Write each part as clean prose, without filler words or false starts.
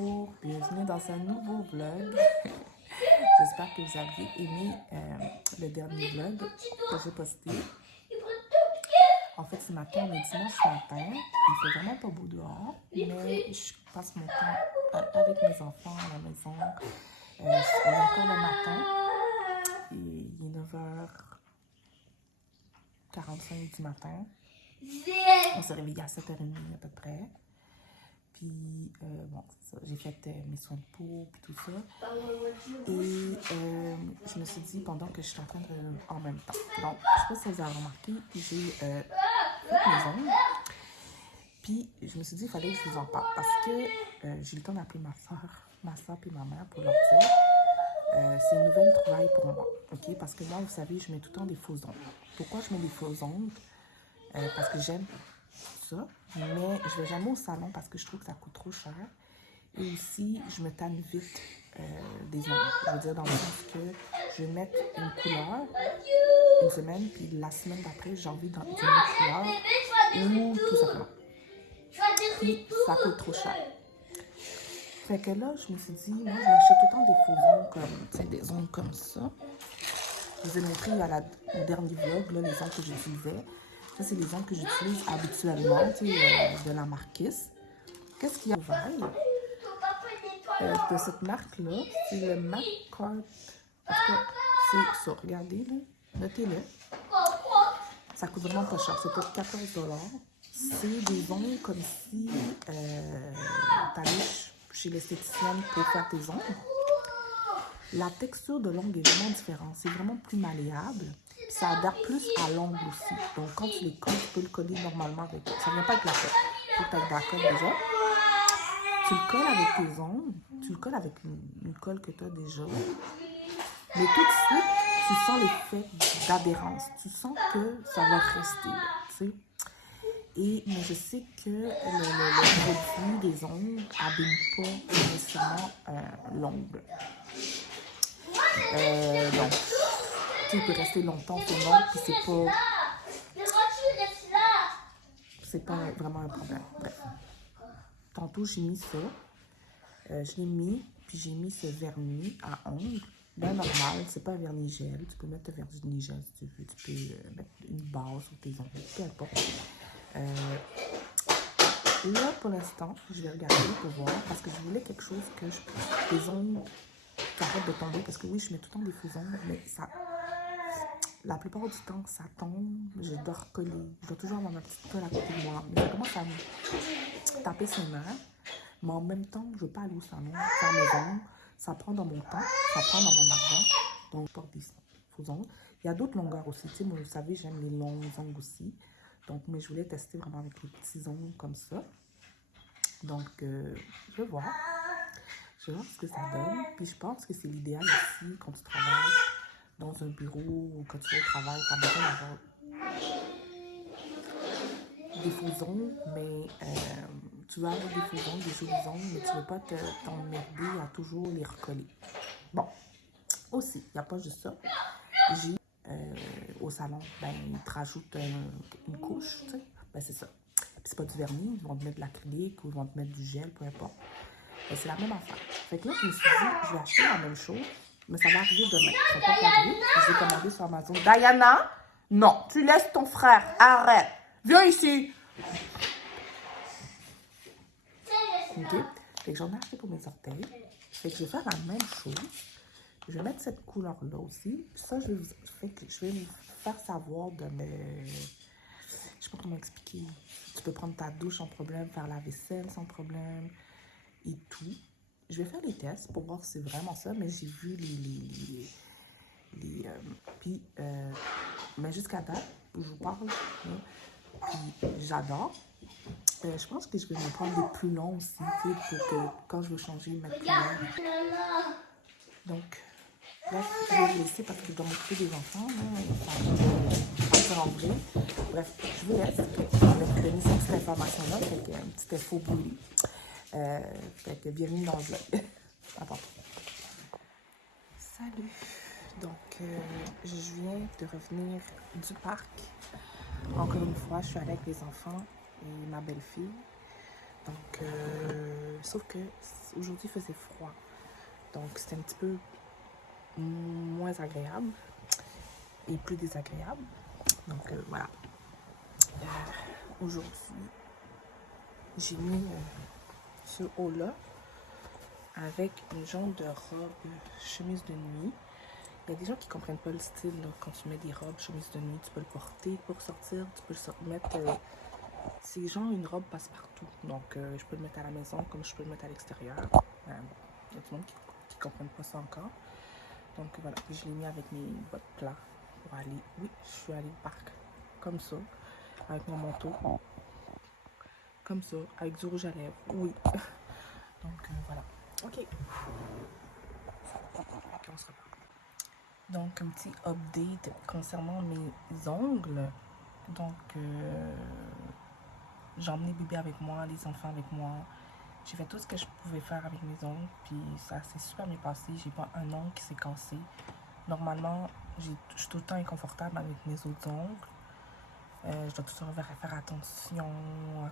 Bonjour, bienvenue dans un nouveau vlog. J'espère que vous avez aimé le dernier vlog que j'ai posté. En fait, ce matin, on est dimanche matin. Il fait vraiment pas beau dehors, mais je passe mon temps avec mes enfants à la maison. On est encore le matin. Et il est 9h45 du matin. On s'est réveillé à 7h30 à peu près. Puis, bon, c'est ça. J'ai fait mes soins de peau, puis tout ça. Et je me suis dit, pendant que je suis en train de... en même temps. Donc, je sais pas si vous avez remarqué, j'ai fait mes ongles. Puis, je me suis dit, il fallait que je vous en parle. Parce que j'ai eu le temps d'appeler ma soeur puis ma mère pour leur dire. C'est une nouvelle trouvaille pour moi, ok? Parce que moi, vous savez, je mets tout le temps des faux ongles. Pourquoi je mets des faux ongles? Parce que j'aime ça, mais je vais jamais au salon parce que je trouve que ça coûte trop cher. Et aussi, je me tanne vite des ongles. Je veux dire, dans le sens que je vais mettre une couleur une semaine, puis la semaine d'après, j'ai envie d'une autre couleur, ou tout simplement. Puis, ça coûte trop cher. Fait que là, je me suis dit, moi, je m'achète tout le temps des faux ongles comme, tu sais, des ongles comme ça. Je vous ai montré au dernier vlog, là, les ongles que j'utilisais. Ça, c'est les ongles que j'utilise habituellement, tu sais, de la marque Kiss. Qu'est-ce qu'il y a trouvaille de cette marque-là? C'est le McCart. En tout cas, c'est ça. Regardez, là. Notez-le. Ça coûte vraiment pas cher. C'est peut-être 14 $. C'est des ongles comme si t'allais chez l'esthéticienne pour faire tes ongles. La texture de l'ongle est vraiment différente. C'est vraiment plus malléable. Puis ça adhère plus à l'ongle aussi. Donc, quand tu les colles, tu peux le coller normalement avec... Ça ne vient pas avec la colle. Tu peux être d'accord déjà. Tu le colles avec tes ongles. Tu le colles avec une colle que tu as déjà. Mais tout de suite, tu sens l'effet d'adhérence. Tu sens que ça va rester, tu sais. Mais je sais que le produit des ongles n'abîme pas nécessairement l'ongle. Donc, il peut rester longtemps sur l'ongle, puis c'est pas vraiment un problème. Bref. Tantôt, j'ai mis ça. Je l'ai mis, puis j'ai mis ce vernis à ongles. Bien normal, c'est pas un vernis gel. Tu peux mettre un vernis gel si tu veux. Tu peux mettre une base sur tes ongles, peu importe. Là, pour l'instant, je vais regarder pour voir, parce que je voulais quelque chose que les ongles arrêtent de tomber, parce que oui, je mets tout le temps des faux ongles, mais ça, la plupart du temps, ça tombe, je dois recoller, je dois toujours avoir ma petite colle à côté de moi, mais ça commence à me taper ses nerfs, mais en même temps, je veux pas aller au salon, faire mes ongles, ça prend dans mon temps, ça prend dans mon argent, donc je porte des faux ongles. Il y a d'autres longueurs aussi, tu sais, moi, vous savez, j'aime les longs ongles aussi. Donc, mais je voulais tester vraiment avec les petits ongles comme ça. Donc, je vais voir. Je vais voir ce que ça donne. Puis, je pense que c'est l'idéal aussi quand tu travailles dans un bureau ou quand tu vas au travail. Tu as besoin d'avoir des faux ongles, mais tu vas avoir des faux ongles, des jolis ongles, mais tu ne veux pas t'emmerder à toujours les recoller. Bon, aussi, il n'y a pas juste ça. J'ai au salon, ben, ils te rajoutent une couche, tu sais. Ben, c'est ça. Puis c'est pas du vernis, ils vont te mettre de l'acrylique ou ils vont te mettre du gel, peu importe. Ben, c'est la même affaire. Fait que là, je me suis dit, je vais acheter la même chose, mais ça va arriver demain. Ça va pas arriver. Je vais commander sur Amazon. Diana, non, tu laisses ton frère. Arrête. Viens ici. OK? Fait que j'en ai acheté pour mes orteils. Fait que je vais faire la même chose. Je vais mettre cette couleur-là aussi. Ça, je vais vous faire savoir de me... Je sais pas comment expliquer. Tu peux prendre ta douche sans problème, faire la vaisselle sans problème et tout. Je vais faire les tests pour voir si c'est vraiment ça, mais j'ai vu puis, mais jusqu'à date, où je vous parle, puis j'adore. Je pense que je vais me prendre des plus longs aussi, pour que quand je veux changer, mettre plus long. Donc, bref, je vais vous laisser parce que je dois m'occuper des enfants. En vrai. Bref, je vous laisse. Je vais vous donner cette petite information-là. Fait un petit info bully. Fait que bienvenue dans le vlog. Attends. Salut. Donc, je viens de revenir du parc. Encore une fois, je suis allée avec les enfants et ma belle-fille. Donc, sauf que aujourd'hui, il faisait froid. Donc, c'était un petit peu moins agréable et plus désagréable. Donc, voilà. Aujourd'hui, j'ai mis ce haut-là avec une genre de robe chemise de nuit. Il y a des gens qui ne comprennent pas le style. Là. Quand tu mets des robes chemise de nuit, tu peux le porter pour sortir. Tu peux le mettre... c'est genre une robe passe-partout. Donc, je peux le mettre à la maison comme je peux le mettre à l'extérieur. Il y a tout le monde qui ne comprennent pas ça encore. Donc, voilà. Je l'ai mis avec mes bottes plats pour aller... Oui, je suis allée au parc. Comme ça. Avec mon manteau. Comme ça. Avec du rouge à lèvres. Oui. Donc, voilà. OK. On se repart. Donc, un petit update concernant mes ongles. Donc, j'ai emmené bébé avec moi, les enfants avec moi. J'ai fait tout ce que je pouvais faire avec mes ongles. Puis, ça s'est super bien passé. J'ai pas un ongle qui s'est cassé. Normalement, je suis tout le temps inconfortable avec mes autres ongles. Je dois toujours faire attention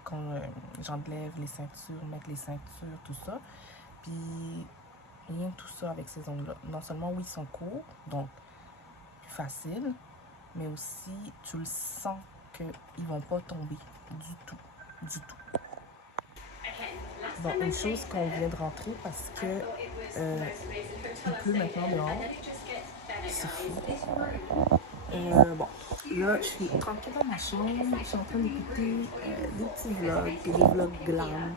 quand j'enlève les ceintures, mettre les ceintures, tout ça. Puis, rien de tout ça avec ces ongles-là. Non seulement, oui, ils sont courts, donc plus facile, mais aussi, tu le sens qu'ils ne vont pas tomber du tout, du tout. Bon, une chose qu'on vient de rentrer parce que il pleut maintenant dehors. C'est fou. Bon, là, je suis tranquille dans ma chambre. Je suis en train d'écouter des petits vlogs et des vlogs glam.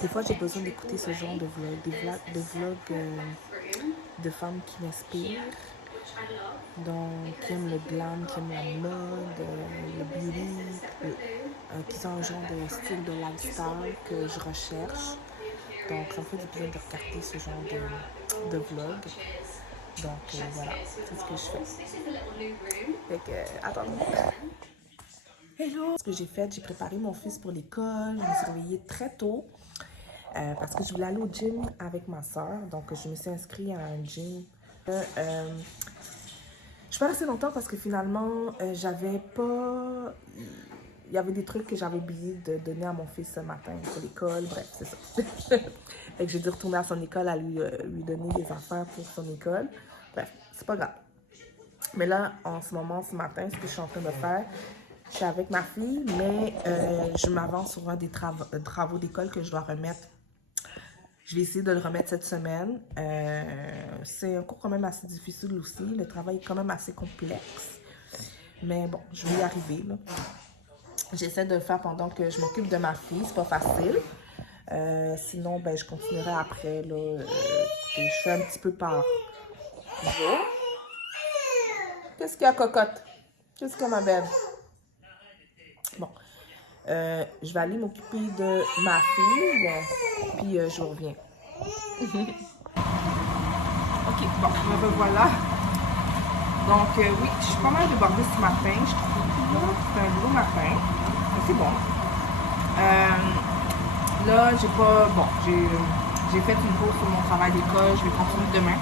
Des fois, j'ai besoin d'écouter ce genre de vlogs, des vlogs de femmes qui m'inspirent. Donc, qui aiment le glam, qui aiment la mode, le beauty, qui ont un genre de style de lifestyle que je recherche. Donc, ça me fait du bien de regarder ce genre de vlog. Donc, voilà, c'est ce que je fais. Fait que, attendez. Hello! Ce que j'ai fait, j'ai préparé mon fils pour l'école. Je me suis réveillée très tôt parce que je voulais aller au gym avec ma soeur. Donc, je me suis inscrite à un gym. Je suis pas restée longtemps parce que finalement, j'avais pas... Il y avait des trucs que j'avais oublié de donner à mon fils ce matin pour l'école. Bref, c'est ça. Fait que j'ai dû retourner à son école à lui donner des affaires pour son école. Bref, c'est pas grave. Mais là, en ce moment, ce matin, ce que je suis en train de faire, je suis avec ma fille, mais je m'avance sur un des travaux d'école que je dois remettre. Je vais essayer de le remettre cette semaine. C'est un cours quand même assez difficile aussi. Le travail est quand même assez complexe. Mais bon, je vais y arriver, là. J'essaie de le faire pendant que je m'occupe de ma fille. C'est pas facile. Sinon, ben, je continuerai après, là. Je fais un petit peu par jour. Qu'est-ce qu'il y a, cocotte? Qu'est-ce qu'il y a, ma belle? Bon. Je vais aller m'occuper de ma fille. Puis, je reviens. OK, bon, me revoilà. Donc, oui, je suis pas mal débordée ce matin. Je trouve que c'est un gros matin. Mais c'est bon. Là, j'ai pas... Bon, j'ai fait une pause sur mon travail d'école. Je vais continuer demain.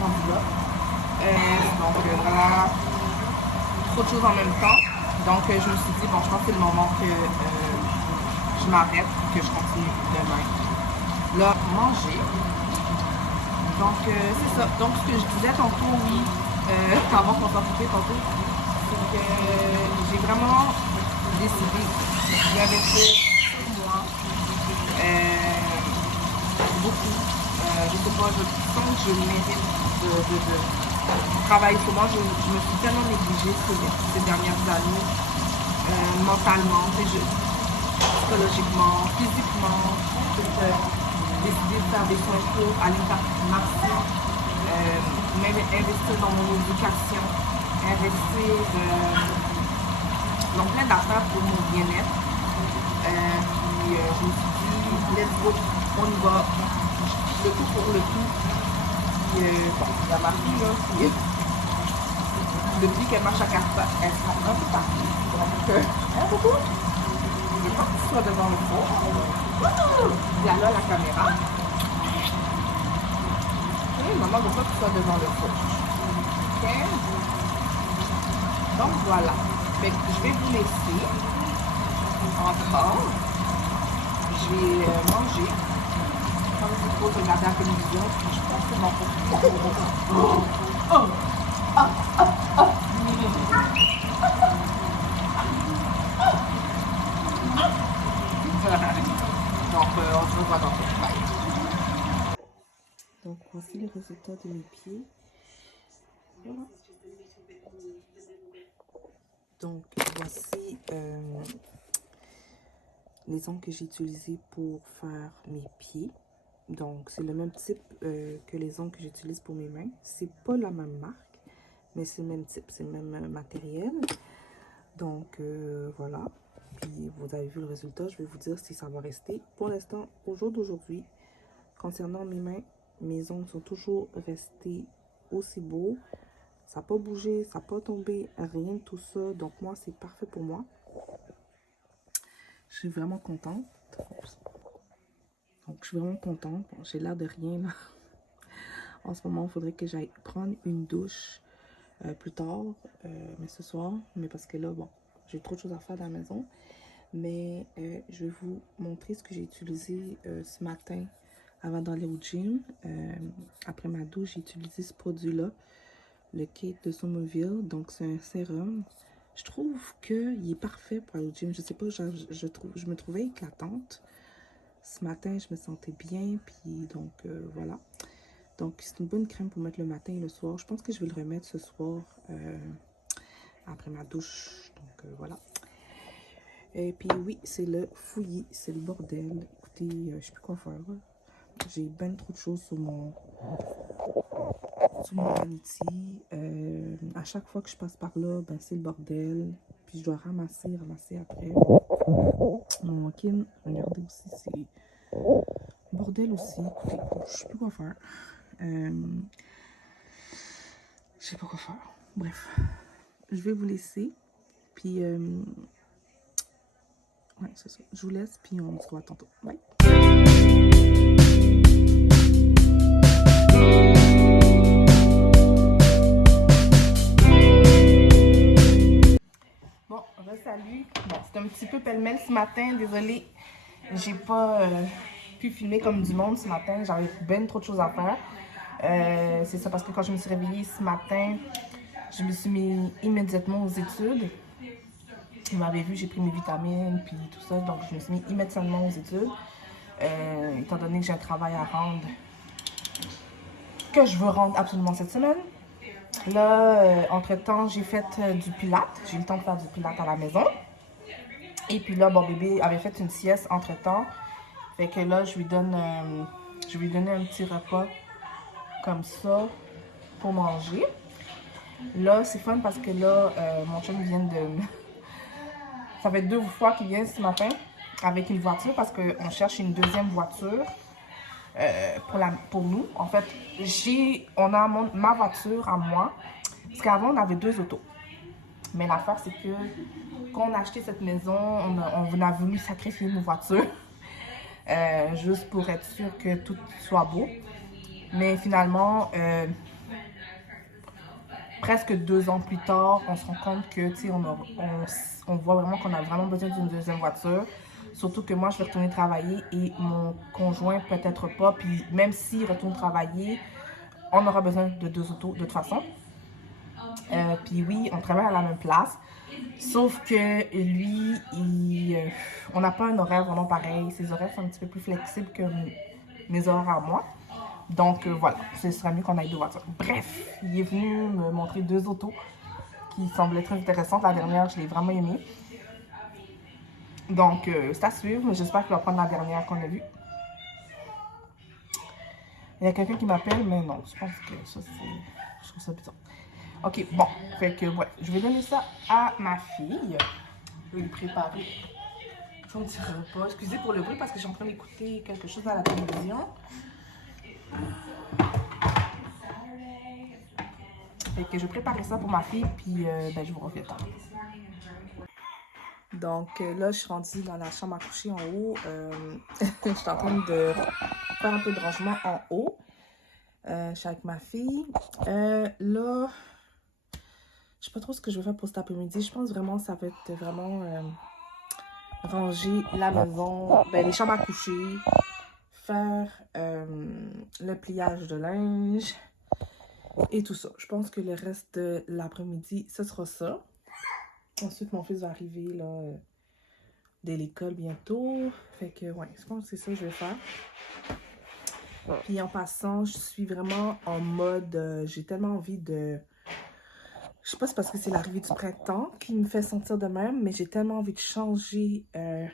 Donc, voilà. Trop de choses en même temps. Donc, je me suis dit, bon, je pense que c'est le moment que je m'arrête, que je continue demain. Là, manger. Donc, c'est ça. Donc, ce que je disais tantôt, oui, avant qu'on s'en foute tantôt, c'est que j'ai vraiment décidé d'investir sur moi beaucoup. Je sais pas, je sens que je mérite de travailler sur moi. Je me suis tellement négligée ces dernières années, mentalement, psychologiquement, physiquement. J'ai décidé de faire des soins pour aller marcher, même investir dans mon éducation, investir dans plein d'affaires pour mon bien-être. Puis je me suis dit, let's go, on y va, le tout pour le tout. Puis bon, il y a ma fille là, qui depuis qu'elle marche à quatre pas, elle sera un peu partie. Donc, hein, beaucoup? Je pense que tu sois devant le four. Il y a là la caméra. Et maman veut pas que tu sois devant le four. Ok? Donc voilà. Fait que je vais vous laisser encore. j'ai mangé. Comme c'est trop regarder la télévision, puis je pense que ma Donc, on se revoit dans le bye. Donc, voici les résultats de mes pieds. Voilà. Donc, voici les ongles que j'ai utilisés pour faire mes pieds. Donc, c'est le même type que les ongles que j'utilise pour mes mains. C'est pas la même marque, mais c'est le même type, c'est le même matériel. Donc, voilà. Puis, vous avez vu le résultat. Je vais vous dire si ça va rester. Pour l'instant, au jour d'aujourd'hui, concernant mes mains, mes ongles sont toujours restés aussi beaux. Ça n'a pas bougé, ça n'a pas tombé, rien de tout ça. Donc, moi, c'est parfait pour moi. Je suis vraiment contente. Donc, je suis vraiment contente. Bon, j'ai l'air de rien, là. En ce moment, il faudrait que j'aille prendre une douche plus tard, mais ce soir. Mais parce que là, bon, j'ai trop de choses à faire dans la maison. Mais je vais vous montrer ce que j'ai utilisé ce matin avant d'aller au gym. Après ma douche, j'ai utilisé ce produit-là, le Kate de Somerville. Donc, c'est un sérum. Je trouve qu'il est parfait pour aller au gym. Je sais pas, je me trouvais éclatante. Ce matin, je me sentais bien, puis donc, voilà. Donc, c'est une bonne crème pour mettre le matin et le soir. Je pense que je vais le remettre ce soir après ma douche. Donc, voilà. Et puis, oui, c'est le fouillis, c'est le bordel. Écoutez, je sais plus quoi faire. J'ai ben trop de choses sur mon vanity. À chaque fois que je passe par là, ben, c'est le bordel. Puis, je dois ramasser après. Mon walk-in, regardez aussi, c'est bordel aussi. Écoutez, je sais plus quoi faire. Je sais pas quoi faire. Bref, je vais vous laisser. Puis, ouais, c'est ça. Je vous laisse, puis on se revoit tantôt. Bye! Bon, salut. Bon, c'est un petit peu pêle-mêle ce matin. Désolée, j'ai pas pu filmer comme du monde ce matin. J'avais ben trop de choses à faire. C'est ça parce que quand je me suis réveillée ce matin, je me suis mis immédiatement aux études. Vous m'avez vu, j'ai pris mes vitamines puis tout ça. Donc, je me suis mis immédiatement aux études. Étant donné que j'ai un travail à rendre que je veux rendre absolument cette semaine. Là, entre-temps, j'ai fait du pilates. J'ai eu le temps de faire du pilates à la maison. Et puis là, bon, bébé avait fait une sieste entre-temps. Fait que là, je lui donne un petit repas comme ça pour manger. Là, c'est fun parce que là, mon chum vient de... Ça fait 2 fois qu'il vient ce matin avec une voiture parce qu'on cherche une deuxième voiture pour nous. En fait, on a ma voiture à moi. Parce qu'avant, on avait 2 autos. Mais l'affaire, c'est que quand on a acheté cette maison, on a voulu sacrifier nos voitures. Juste pour être sûr que tout soit beau. Mais finalement, presque 2 ans plus tard, on se rend compte que, tu sais, on voit vraiment qu'on a vraiment besoin d'une deuxième voiture. Surtout que moi, je vais retourner travailler et mon conjoint peut-être pas. Puis même s'il retourne travailler, on aura besoin de 2 autos de toute façon. Puis oui, on travaille à la même place. Sauf que lui, on n'a pas un horaire vraiment pareil. Ses horaires sont un petit peu plus flexibles que mes horaires à moi. Donc voilà, ce serait mieux qu'on aille 2 voitures. Bref, il est venu me montrer 2 autos qui semblaient très intéressantes. La dernière, je l'ai vraiment aimée. Donc c'est à suivre, mais j'espère qu'il va prendre la dernière qu'on a vue. Il y a quelqu'un qui m'appelle, mais non, je pense que ça, je trouve ça bizarre. Ok, bon, fait que ouais, je vais donner ça à ma fille. Je vais lui préparer son petit repas. Excusez pour le bruit parce que je suis en train d'écouter quelque chose à la télévision. Fait que je vais préparer ça pour ma fille, puis ben, je vous reviens tard. Donc là, je suis rendue dans la chambre à coucher en haut. Je suis en train de faire un peu de rangement en haut. Je suis avec ma fille. Là, je sais pas trop ce que je vais faire pour cet après-midi. Je pense vraiment que ça va être vraiment ranger la maison, ben, les chambres à coucher, faire le pliage de linge et tout ça. Je pense que le reste de l'après-midi, ce sera ça. Ensuite, mon fils va arriver là, de l'école bientôt. Fait que, ouais, je pense que c'est ça que je vais faire. Puis en passant, je suis vraiment en mode... j'ai tellement envie de... Je sais pas si c'est parce que c'est l'arrivée du printemps qui me fait sentir de même, mais j'ai tellement envie de changer... de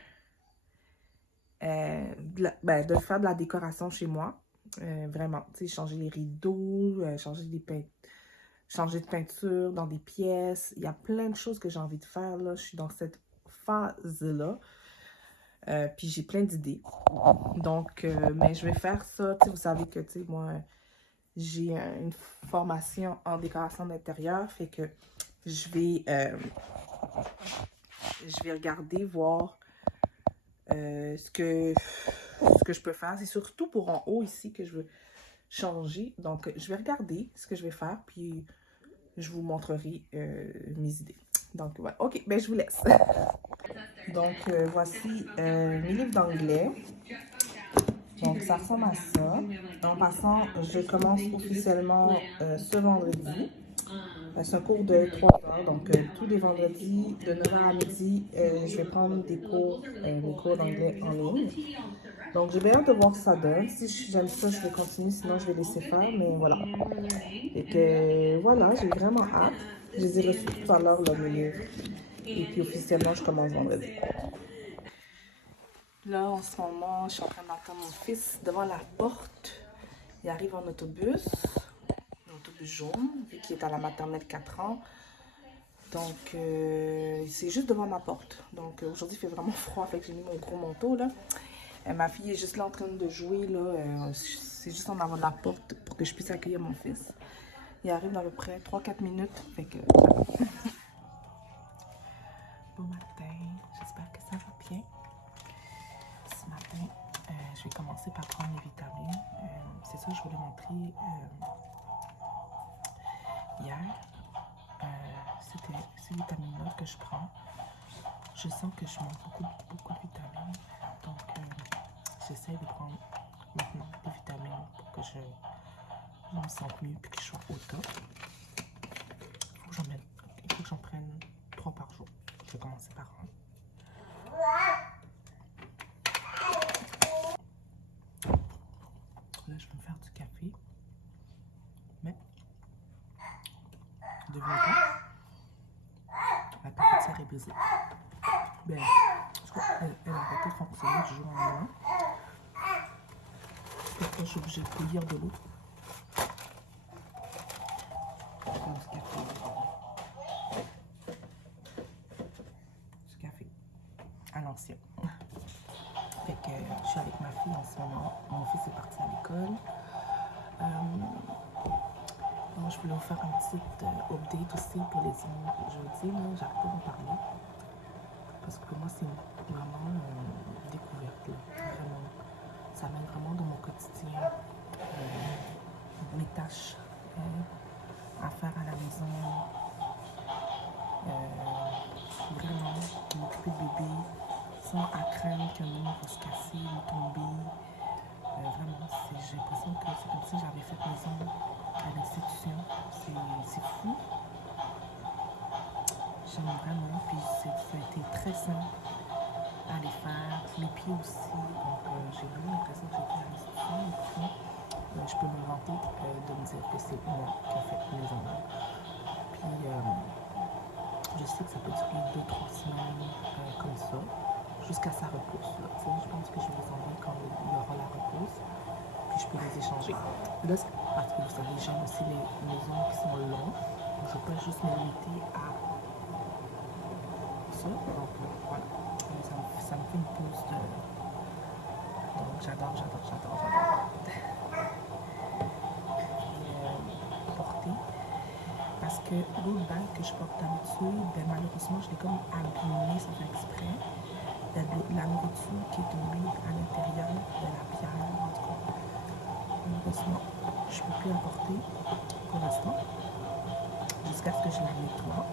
faire de la décoration chez moi. Vraiment, tu sais, changer les rideaux, changer de peinture dans des pièces. Il y a plein de choses que j'ai envie de faire, là. Je suis dans cette phase-là. Puis j'ai plein d'idées. Donc, mais je vais faire ça. Tu sais, vous savez que, tu sais, moi, j'ai une formation en décoration d'intérieur. Fait que je vais regarder, voir ce que je peux faire. C'est surtout pour en haut ici que je veux changer. Donc, je vais regarder ce que je vais faire. Puis, je vous montrerai mes idées. Donc, voilà. OK, ben je vous laisse. Donc, voici mes livres d'anglais. Donc, ça ressemble à ça. En passant, je commence officiellement ce vendredi. C'est un cours de 3 heures. Donc, tous les vendredis, de 9h à midi, je vais prendre des cours, mes cours d'anglais en ligne. Donc, j'ai bien hâte de voir ce que ça donne. Si j'aime ça, je vais continuer. Sinon, je vais laisser faire. Mais voilà. Et que, voilà, j'ai vraiment hâte. Je les ai reçus tout à l'heure, mes livres. Et puis, officiellement, je commence vendredi. Là, en ce moment, je suis en train d'attendre mon fils devant la porte. Il arrive en autobus. Un autobus jaune, vu qu'il est à la maternelle 4 ans. Donc, c'est juste devant ma porte. Donc, aujourd'hui, il fait vraiment froid, fait que j'ai mis mon gros manteau, là. Ma fille est juste là en train de jouer, là. C'est juste en avant de la porte pour que je puisse accueillir mon fils. Il arrive dans à peu près 3-4 minutes, fait que... Bon matin, j'espère que ça va bien. Ce matin, je vais commencer par prendre mes vitamines. C'est ça que je voulais montrer hier. C'est ces vitamines-là que je prends. Je sens que je manque beaucoup de vitamines. Donc, j'essaie de prendre maintenant des vitamines pour que je me sente mieux et que je sois au top. Il faut que j'en prenne 3 par jour. Je vais commencer par un. Là, je vais me faire du café. Mais, devinez quoi? La cafetière est brisée. Ben, elle a arrêté de fonctionner du jour au lendemain. Pourquoi je suis obligée de bouillir de l'eau? Du café à l'ancien. Fait que je suis avec ma fille en ce moment. Mon fils est parti à l'école. Donc, je voulais vous faire un petit update aussi pour les ongles. Je vous dis, j'arrête pas d'en parler. Parce que pour moi, c'est vraiment une découverte. Là. Vraiment, ça m'aide vraiment dans mon quotidien. Mes tâches à faire à la maison. Vraiment, m'occuper de bébé sans à craindre qu'un moment va se casser ou tomber. Vraiment, j'ai l'impression que c'est comme si j'avais fait mes ongles à l'institution. C'est fou. J'aime vraiment, puis ça a été très simple à les faire. Mes pieds aussi, donc j'ai vraiment l'impression que j'étais à l'institution. Je peux me vanter de me dire que c'est moi qui ai fait mes ongles. Puis je sais que ça peut durer 2-3 semaines comme ça, jusqu'à sa repousse. Là. Je pense que je vais les enlever quand il y aura la repousse, puis je peux les échanger. Là, parce que vous savez, j'aime aussi les ongles qui sont longs. Donc, je ne peux pas juste me limiter à ça. Donc voilà, ça me fait une pause de... Donc j'adore. Porter. Parce que l'autre bague que je porte d'habitude, ben, malheureusement, je l'ai comme abîmée sans faire exprès. La nourriture qui est tombée à l'intérieur de la pierre, en tout cas. Malheureusement, je ne peux plus la porter pour l'instant, jusqu'à ce que je la nettoie.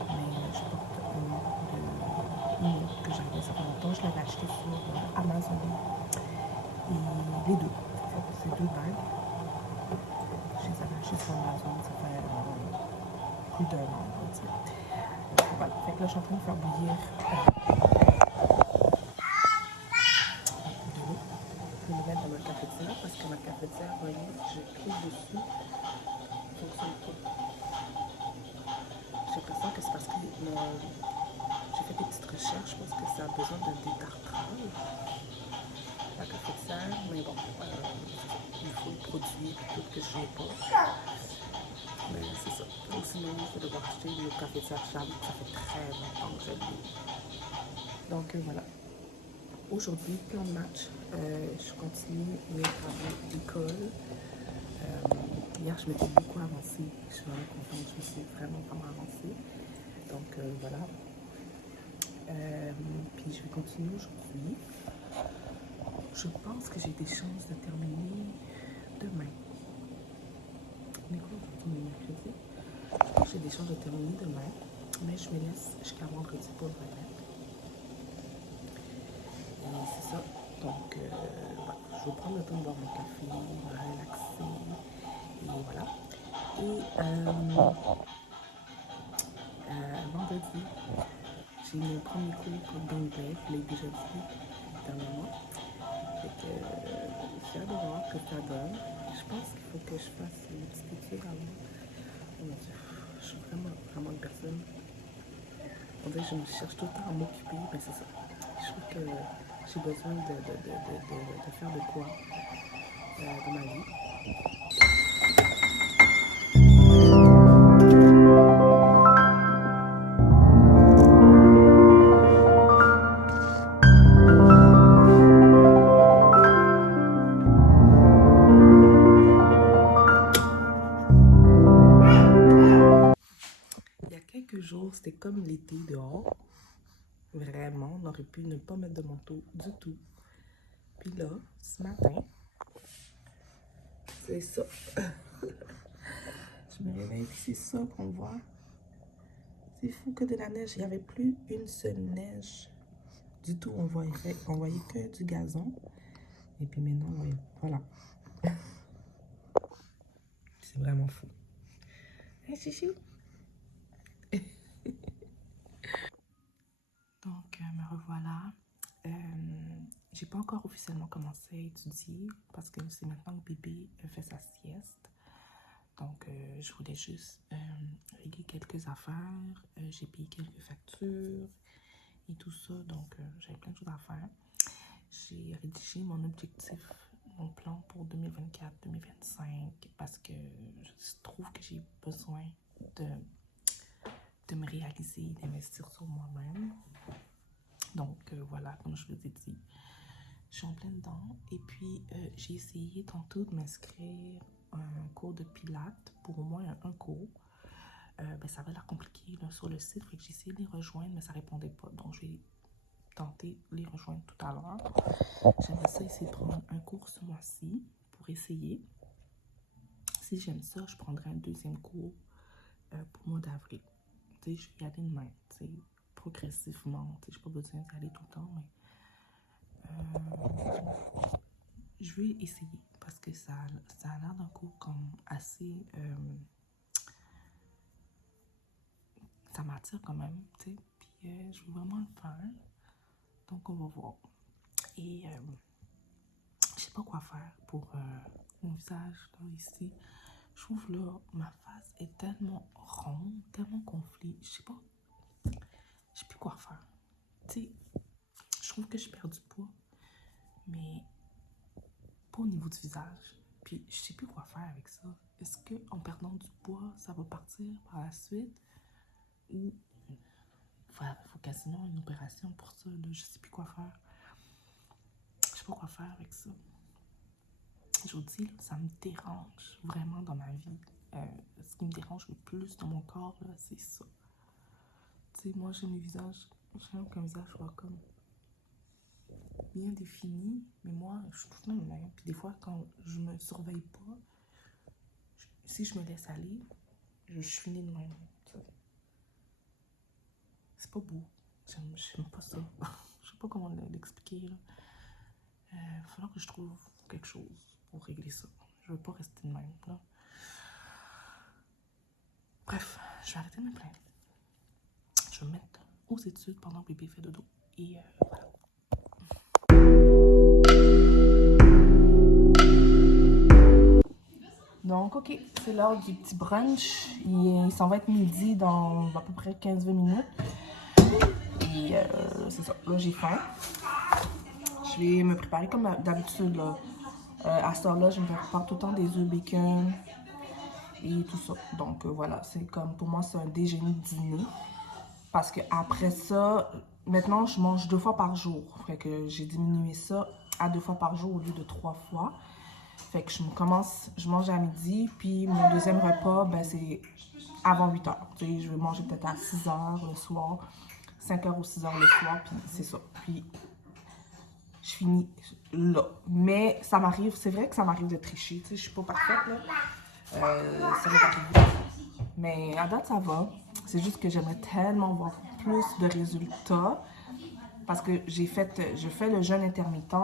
Mais je porte beaucoup de que j'avais ça fait longtemps. Je l'avais acheté sur Amazon. Et les deux. Ces deux bagues. Je les avais achetées sur Amazon. Ça fait plus d'un an. Voilà. Fait que là, je suis en train de faire bouillir de l'eau. Je vais le mettre dans ma cafetière parce que ma cafetière, vous voyez, je clique dessus. Donc, j'ai l'impression que c'est parce que j'ai fait des petites recherches parce que ça a besoin de détartrage, la cafetière, mais bon, il faut le produit tout que je n'ai pas. Mais c'est ça. Donc sinon, je vais devoir acheter une cafetière Charles, ça fait très longtemps que je l'ai. Donc voilà. Aujourd'hui, plan de match. Je continue mes travaux d'école. Hier, je m'étais beaucoup avancée. Je suis vraiment contente. Je me suis vraiment avancée. Donc voilà. Puis je vais continuer aujourd'hui. Je pense que j'ai des chances de terminer demain. Mais quoi, mercredi? Je pense que j'ai des chances de terminer demain. Mais je me laisse jusqu'à vendredi pour le remettre. Et c'est ça. Donc, voilà. Je vais prendre le temps de boire mon café, me relaxer. Et voilà. Et vendredi, j'ai mon premier cours d'anglais. Je l'ai déjà dit dernièrement. Fait que j'ai hâte de voir ce que ça donne. Je pense qu'il faut que je fasse une petite étude avant. Oh mon Dieu, je suis vraiment une personne. On dirait que je me cherche tout le temps à m'occuper, mais c'est ça. Je trouve que j'ai besoin de faire de quoi dans ma vie. Il y a quelques jours, c'était comme l'été dehors. Vraiment, on aurait pu ne pas mettre de manteau du tout. Puis là, ce matin, c'est ça. Je me réveille, puis c'est ça qu'on voit. C'est fou que de la neige. Il n'y avait plus une seule neige du tout. On voyait que du gazon. Et puis maintenant, voilà. C'est vraiment fou. Hey, chouchou. Donc, me revoilà. J'ai pas encore officiellement commencé à étudier parce que c'est maintenant que bébé fait sa sieste. Donc, je voulais juste régler quelques affaires. J'ai payé quelques factures et tout ça. Donc, j'avais plein de choses à faire. J'ai rédigé mon objectif, mon plan pour 2024-2025 parce que je trouve que j'ai besoin de me réaliser, d'investir sur moi-même. Donc, voilà, comme je vous ai dit, je suis en plein dedans. Et puis, j'ai essayé tantôt de m'inscrire à un cours de pilates pour au moins un cours. Ça avait l'air compliqué là, sur le site, fait que j'ai essayé de les rejoindre, mais ça répondait pas. Donc, je vais tenter de les rejoindre tout à l'heure. J'aimerais ça essayer de prendre un cours ce mois-ci pour essayer. Si j'aime ça, je prendrai un deuxième cours pour le mois d'avril. Tu sais, je vais y aller demain, tu sais, progressivement. Tu sais, je n'ai pas besoin d'y aller tout le temps, mais je vais essayer parce que ça a l'air d'un cours comme assez... ça m'attire quand même, tu sais. Puis je veux vraiment le faire. Donc, on va voir. Et je sais pas quoi faire pour mon visage, là, ici. Je trouve, là, ma face est tellement ronde, tellement gonflée. Je sais pas. Je sais plus quoi faire. Tu sais, je trouve que je perds du poids, mais pas au niveau du visage. Puis, je sais plus quoi faire avec ça. Est-ce qu'en perdant du poids, ça va partir par la suite? Ou il faut quasiment une opération pour ça, là. Je sais plus quoi faire. Je sais pas quoi faire avec ça. Je vous dis, là, ça me dérange vraiment dans ma vie. Ce qui me dérange le plus dans mon corps, là, c'est ça. Tu sais, moi, j'aime qu'un visage soit comme bien défini, mais moi, je suis tout le temps de même. Puis des fois, quand je me surveille pas, si je me laisse aller, je finis de même. C'est pas beau. J'aime pas ça. Je sais pas comment l'expliquer. Il va falloir que je trouve quelque chose pour régler ça. Je veux pas rester de même. Là. Bref, je vais arrêter de me plaindre. Je vais me mettre aux études pendant que bébé fait dodo. Et voilà. Donc, ok, c'est l'heure du petit brunch. Il s'en va être midi dans à peu près 15-20 minutes. Et c'est ça, là j'ai faim. Je vais me préparer comme d'habitude. À ce temps-là, je me prépare tout le temps des œufs bacon et tout ça. Donc voilà, c'est comme pour moi, c'est un déjeuner-dîner. Parce que après ça, maintenant je mange 2 fois par jour. Fait que j'ai diminué ça à 2 fois par jour au lieu de 3 fois. Fait que je mange à midi, puis mon deuxième repas, ben, c'est avant 8 heures. Tu sais, je vais manger peut-être à 6 heures le soir, 5 heures ou 6 heures le soir, puis c'est ça. Puis je finis là. Mais ça m'arrive, c'est vrai que ça m'arrive de tricher. Tu sais, je suis pas parfaite, là. Ça m'est arrivé. Mais à date, ça va. C'est juste que j'aimerais tellement voir plus de résultats. Parce que je fais le jeûne intermittent.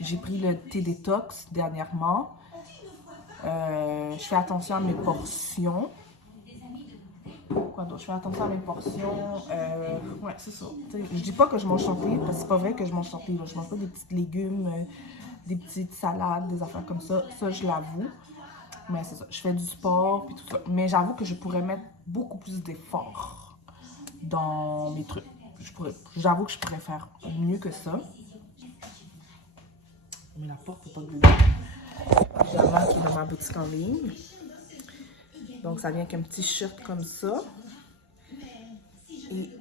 J'ai pris le thé détox dernièrement. Je fais attention à mes portions. Quoi d'autre? Je fais attention à mes portions. Ouais, c'est ça. T'sais, je dis pas que je mange santé, parce que c'est pas vrai que je mange santé. Là. Je mange pas des petits légumes, des petites salades, des affaires comme ça. Ça, je l'avoue. Mais c'est ça. Je fais du sport et tout ça. Mais j'avoue que je pourrais mettre beaucoup plus d'efforts dans mes trucs. J'avoue que je pourrais faire mieux que ça. Mais la porte n'est pas glue. Pyjama qui est dans ma boutique en ligne. Donc, ça vient avec un petit shirt comme ça. Et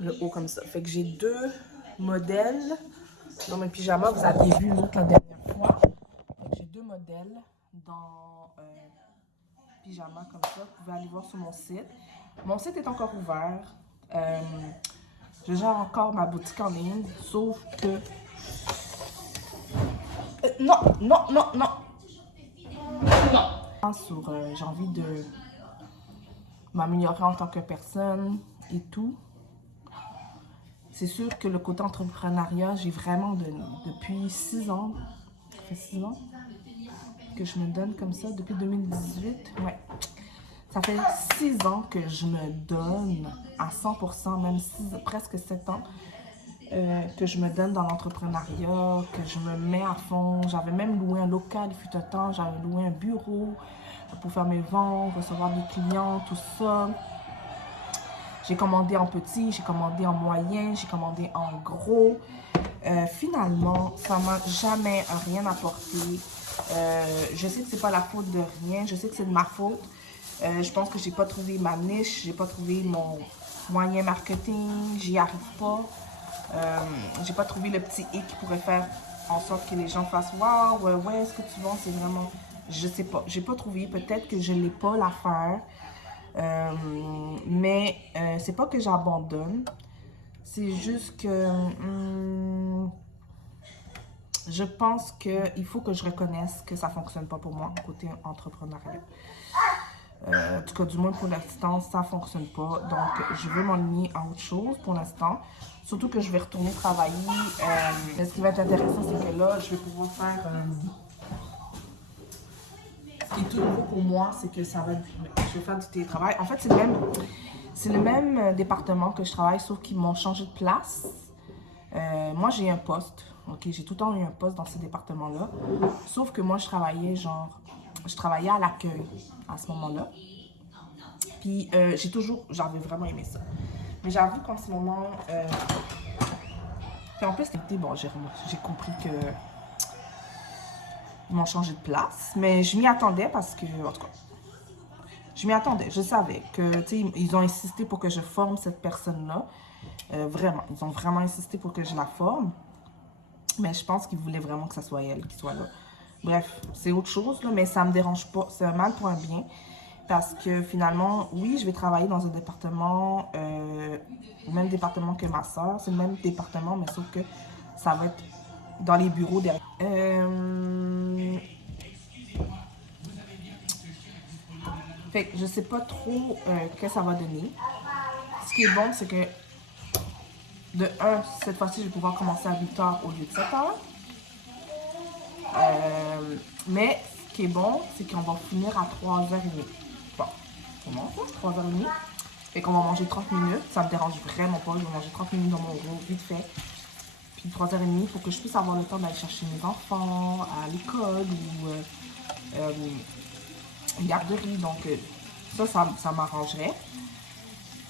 le haut comme ça. Fait que j'ai 2 modèles dans mes pyjamas. Vous aviez vu l'autre la dernière fois. Fait que j'ai 2 modèles dans pyjama comme ça. Vous pouvez aller voir sur mon site. Mon site est encore ouvert. Je gère encore ma boutique en ligne. Sauf que... non! J'ai envie de m'améliorer en tant que personne et tout. C'est sûr que le côté entrepreneuriat, j'ai vraiment donné. Depuis 6 ans, ça fait 6 ans que je me donne comme ça, depuis 2018. Ouais. Ça fait 6 ans que je me donne à 100%, même presque 7 ans, que je me donne dans l'entrepreneuriat, que je me mets à fond. J'avais même loué un local, il fut un temps, j'avais loué un bureau pour faire mes ventes, recevoir des clients, tout ça. J'ai commandé en petit, j'ai commandé en moyen, j'ai commandé en gros. Finalement, ça m'a jamais rien apporté. Je sais que c'est pas la faute de rien, je sais que c'est de ma faute. Je pense que j'ai pas trouvé ma niche, j'ai pas trouvé mon moyen marketing, j'y arrive pas. J'ai pas trouvé le petit hic qui pourrait faire en sorte que les gens fassent « Waouh, ouais, ce que tu vends, c'est vraiment... » Je sais pas, j'ai pas trouvé. Peut-être que je l'ai pas l'affaire. Mais c'est pas que j'abandonne. C'est juste que... je pense qu'il faut que je reconnaisse que ça fonctionne pas pour moi, côté entrepreneurial. En tout cas, du moins pour l'instant, ça fonctionne pas. Donc, je veux m'enligner à autre chose pour l'instant. Surtout que je vais retourner travailler. Ce qui va être intéressant, c'est que là, je vais pouvoir faire... Ce qui est tout nouveau pour moi, c'est que je vais faire du télétravail. En fait, c'est le même département que je travaille, sauf qu'ils m'ont changé de place. Moi, j'ai un poste. Ok, j'ai tout le temps eu un poste dans ce département-là. Sauf que moi, je travaillais à l'accueil à ce moment-là. Puis, j'avais vraiment aimé ça. Mais j'avoue qu'en ce moment... Puis en plus, bon, j'ai compris que... Ils m'ont changé de place. Mais je m'y attendais parce que... En tout cas, je m'y attendais. Je savais que, tu sais, ils ont insisté pour que je forme cette personne-là. Vraiment. Ils ont vraiment insisté pour que je la forme. Mais je pense qu'ils voulaient vraiment que ça soit elle qui soit là. Bref, c'est autre chose, là, mais ça me dérange pas. C'est un mal pour un bien. Parce que finalement, oui, je vais travailler dans un département, le même département que ma soeur. C'est le même département, mais sauf que ça va être dans les bureaux derrière. Fait que je sais pas trop que ça va donner. Ce qui est bon, c'est que de 1, cette fois-ci, je vais pouvoir commencer à 8h au lieu de 7h. Mais ce qui est bon, c'est qu'on va finir à 3h30. Bon, comment ça? 3h30. Fait qu'on va manger 30 minutes. Ça me dérange vraiment pas. Je vais manger 30 minutes dans mon gros, vite fait. Puis 3h30, il faut que je puisse avoir le temps d'aller chercher mes enfants à l'école ou garderie. Donc, ça m'arrangerait.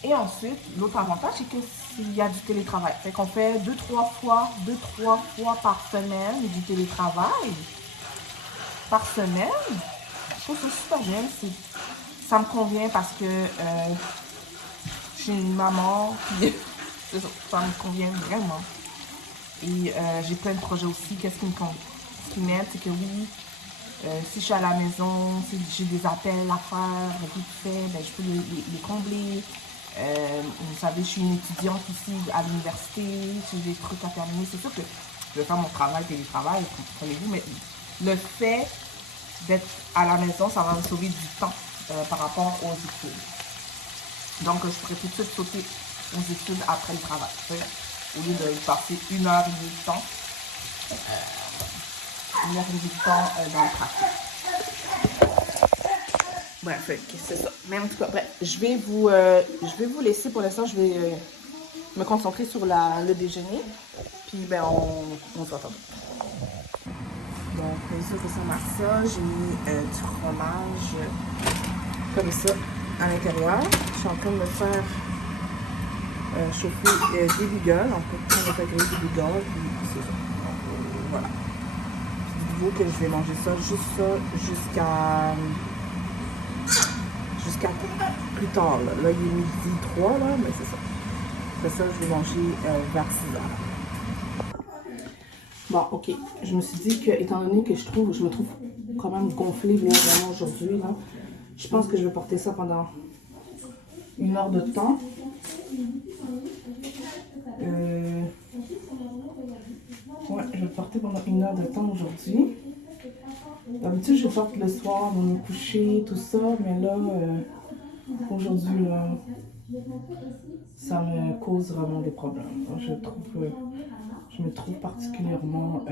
Et ensuite, l'autre avantage, c'est que s'il y a du télétravail. Fait qu'on fait 2-3 fois par semaine du télétravail. Par semaine. Je trouve ça super bien. Ça me convient parce que je suis une maman. Puis ça me convient vraiment. Et j'ai plein de projets aussi. Qu'est-ce qui m'aide, c'est que oui, si je suis à la maison, si j'ai des appels à faire, vite fait, ben, je peux les combler. Vous savez, je suis une étudiante ici à l'université, j'ai des trucs à terminer. C'est sûr que je vais faire mon travail, télétravail, comprenez-vous, mais le fait d'être à la maison, ça va me sauver du temps par rapport aux études. Donc, je pourrais tout de suite sauter aux études après le travail. Au lieu de passer 1h30 de temps, 1h30 de temps dans le trafic. Bref, c'est ça. Mais en tout cas, bref, je vais vous laisser pour l'instant. Je vais me concentrer sur le déjeuner. Puis, ben, on se retrouve. Donc, ça ressemble à ça. J'ai mis du fromage comme ça à l'intérieur. Je suis en train de me faire chauffer des bigornes. En train de faire griller des bigornes. Puis, c'est ça. Donc, voilà. Dites-vous que je vais manger ça jusqu'à plus tard. Là, il est midi 3, là, mais c'est ça. Après ça, je vais manger vers 6h. Bon, ok. Je me suis dit que, étant donné que je me trouve quand même gonflée vraiment aujourd'hui, là, je pense que je vais porter ça pendant 1 heure de temps. Ouais, je vais le porter pendant 1 heure de temps aujourd'hui. D'habitude, je porte le soir dans mes couchers, tout ça, mais là, aujourd'hui, là, ça me cause vraiment des problèmes. Je me trouve particulièrement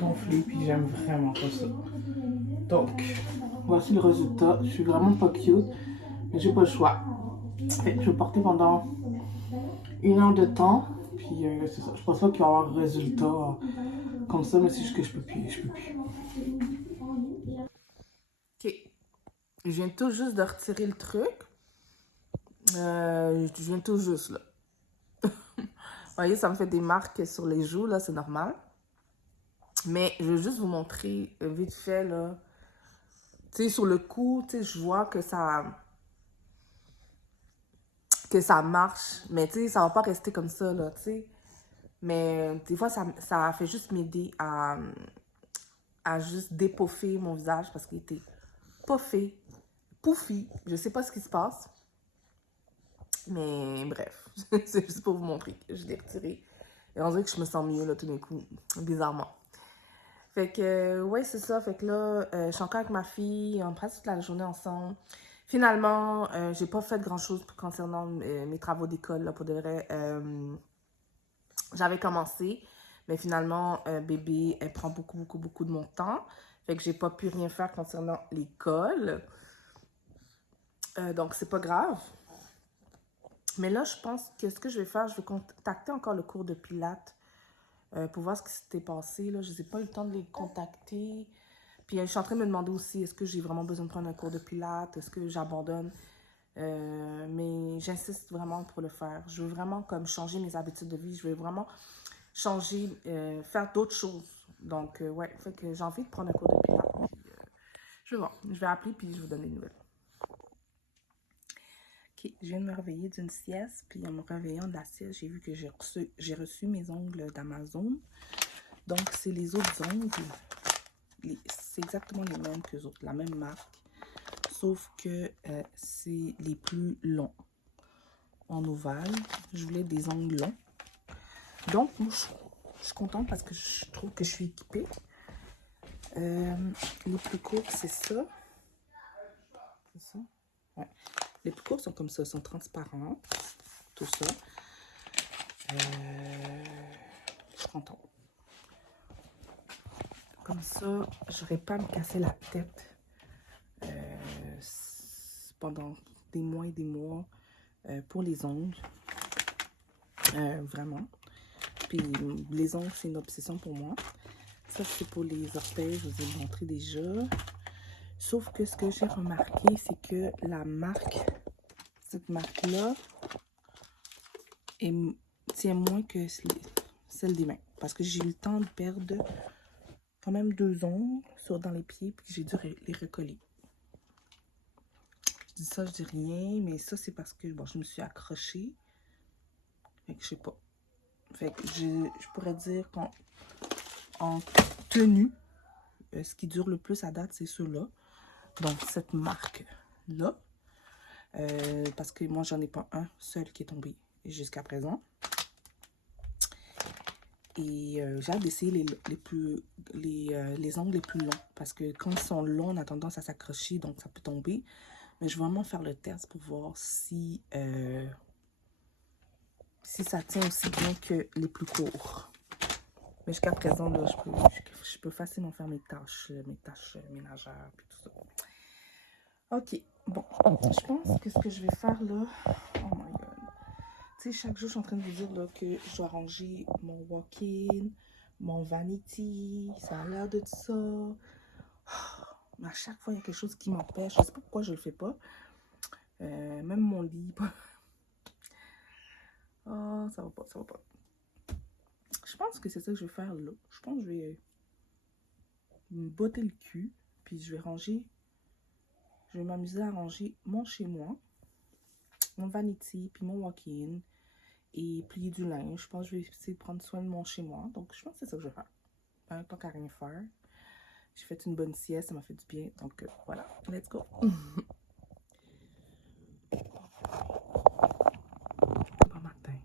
gonflée, puis j'aime vraiment pas ça. Donc, voici le résultat. Je suis vraiment pas cute, mais j'ai pas le choix. Je vais le porter pendant 1 heure de temps, puis c'est ça. Je pense pas qu'il va y avoir un résultat comme ça, mais c'est juste que je peux plus. Ok. Je viens tout juste de retirer le truc. Je viens tout juste, là. Vous voyez, ça me fait des marques sur les joues, là, c'est normal. Mais je veux juste vous montrer vite fait, là. Tu sais, sur le coup, tu sais, je vois que ça marche. Mais tu sais, ça va pas rester comme ça, là, tu sais. Mais des fois, ça fait juste m'aider à juste dépoffer mon visage parce qu'il était poffé, pouffi. Je sais pas ce qui se passe. Mais bref, c'est juste pour vous montrer que je l'ai retiré. Et on dirait que je me sens mieux, là, tout d'un coup, bizarrement. Fait que, ouais, c'est ça. Fait que là, je suis encore avec ma fille. On passe toute la journée ensemble. Finalement, j'ai pas fait grand-chose concernant mes travaux d'école, là, pour de vrai. J'avais commencé, mais finalement, bébé, elle prend beaucoup de mon temps. Fait que j'ai pas pu rien faire concernant l'école. Donc, c'est pas grave. Mais là, je pense que ce que je vais faire, je vais contacter encore le cours de Pilates pour voir ce qui s'était passé. Là. Je n'ai pas eu le temps de les contacter. Puis, je suis en train de me demander aussi, est-ce que j'ai vraiment besoin de prendre un cours de Pilates? Est-ce que j'abandonne? Mais j'insiste vraiment pour le faire. Je veux vraiment comme changer mes habitudes de vie. Je veux vraiment changer, faire d'autres choses. Donc, ouais, fait que j'ai envie de prendre un cours de Pilates. Puis, je vais voir. Je vais appeler puis je vais vous donner des nouvelles. Ok, je viens de me réveiller d'une sieste, puis en me réveillant de la sieste, j'ai vu que j'ai reçu mes ongles d'Amazon. Donc, c'est les autres ongles. C'est exactement les mêmes que les autres, la même marque. Sauf que c'est les plus longs en ovale. Je voulais des ongles longs. Donc, moi, je suis contente parce que je trouve que je suis équipée. Les plus courts, c'est ça. C'est ça? Ouais. Les plus courts sont comme ça, sont transparents. Tout ça. Je suis contente. Comme ça, je n'aurais pas à me casser la tête pendant des mois et des mois pour les ongles. Vraiment. Puis les ongles, c'est une obsession pour moi. Ça, c'est pour les orteils, je vous ai montré déjà. Sauf que ce que j'ai remarqué, c'est que la marque, cette marque-là, tient moins que celle des mains. Parce que j'ai eu le temps de perdre quand même 2 ongles dans les pieds, puis j'ai dû les recoller. Je dis ça, je dis rien, mais ça, c'est parce que bon, je me suis accrochée. Fait que je sais pas. Fait que je pourrais dire qu'en tenue, ce qui dure le plus à date, c'est ceux-là. Donc, cette marque-là. Parce que moi, j'en ai pas un seul qui est tombé jusqu'à présent. Et j'ai hâte d'essayer les ongles les plus longs. Parce que quand ils sont longs, on a tendance à s'accrocher, donc ça peut tomber. Mais je vais vraiment faire le test pour voir si ça tient aussi bien que les plus courts. Mais jusqu'à présent, là, je peux facilement faire mes tâches ménagères et tout ça. Ok, bon. Je pense que ce que je vais faire là... Oh my god. Tu sais, chaque jour, je suis en train de vous dire là, que je dois ranger mon walk-in, mon vanity, ça a l'air de ça. Mais à chaque fois, il y a quelque chose qui m'empêche. Je sais pas pourquoi je le fais pas. Même mon lit. Oh, ça va pas, ça va pas. Je pense que c'est ça que je vais faire là. Je pense que je vais me botter le cul. Puis je vais ranger. Je vais m'amuser à ranger mon chez-moi, mon vanity, puis mon walk-in. Et plier du linge. Je pense que je vais essayer de prendre soin de mon chez-moi. Donc, je pense que c'est ça que je vais faire. Pas un temps qu'à rien faire. J'ai fait une bonne sieste, ça m'a fait du bien. Donc, voilà. Let's go. Bon matin.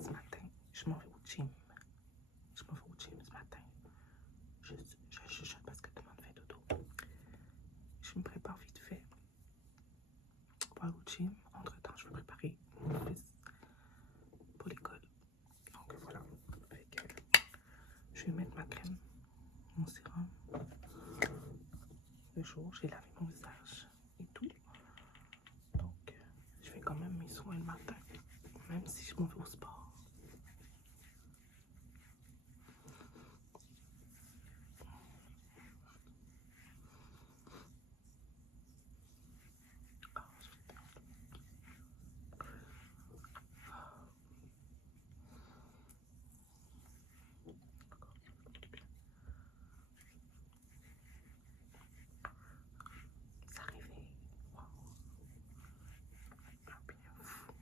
Ce matin, je m'en vais au gym. Je m'en vais au gym ce matin. Je chuchote parce que tout le monde fait dodo. Je me prépare vite fait pour aller au gym. Entre-temps, je vais préparer mon fils pour l'école. Donc, voilà. Je vais mettre ma crème, mon sérum. Le jour, j'ai lavé mon visage et tout. Donc, je fais quand même mes soins le matin, même si je m'en vais au sport. Ça réveille. Wow. Un bien fou.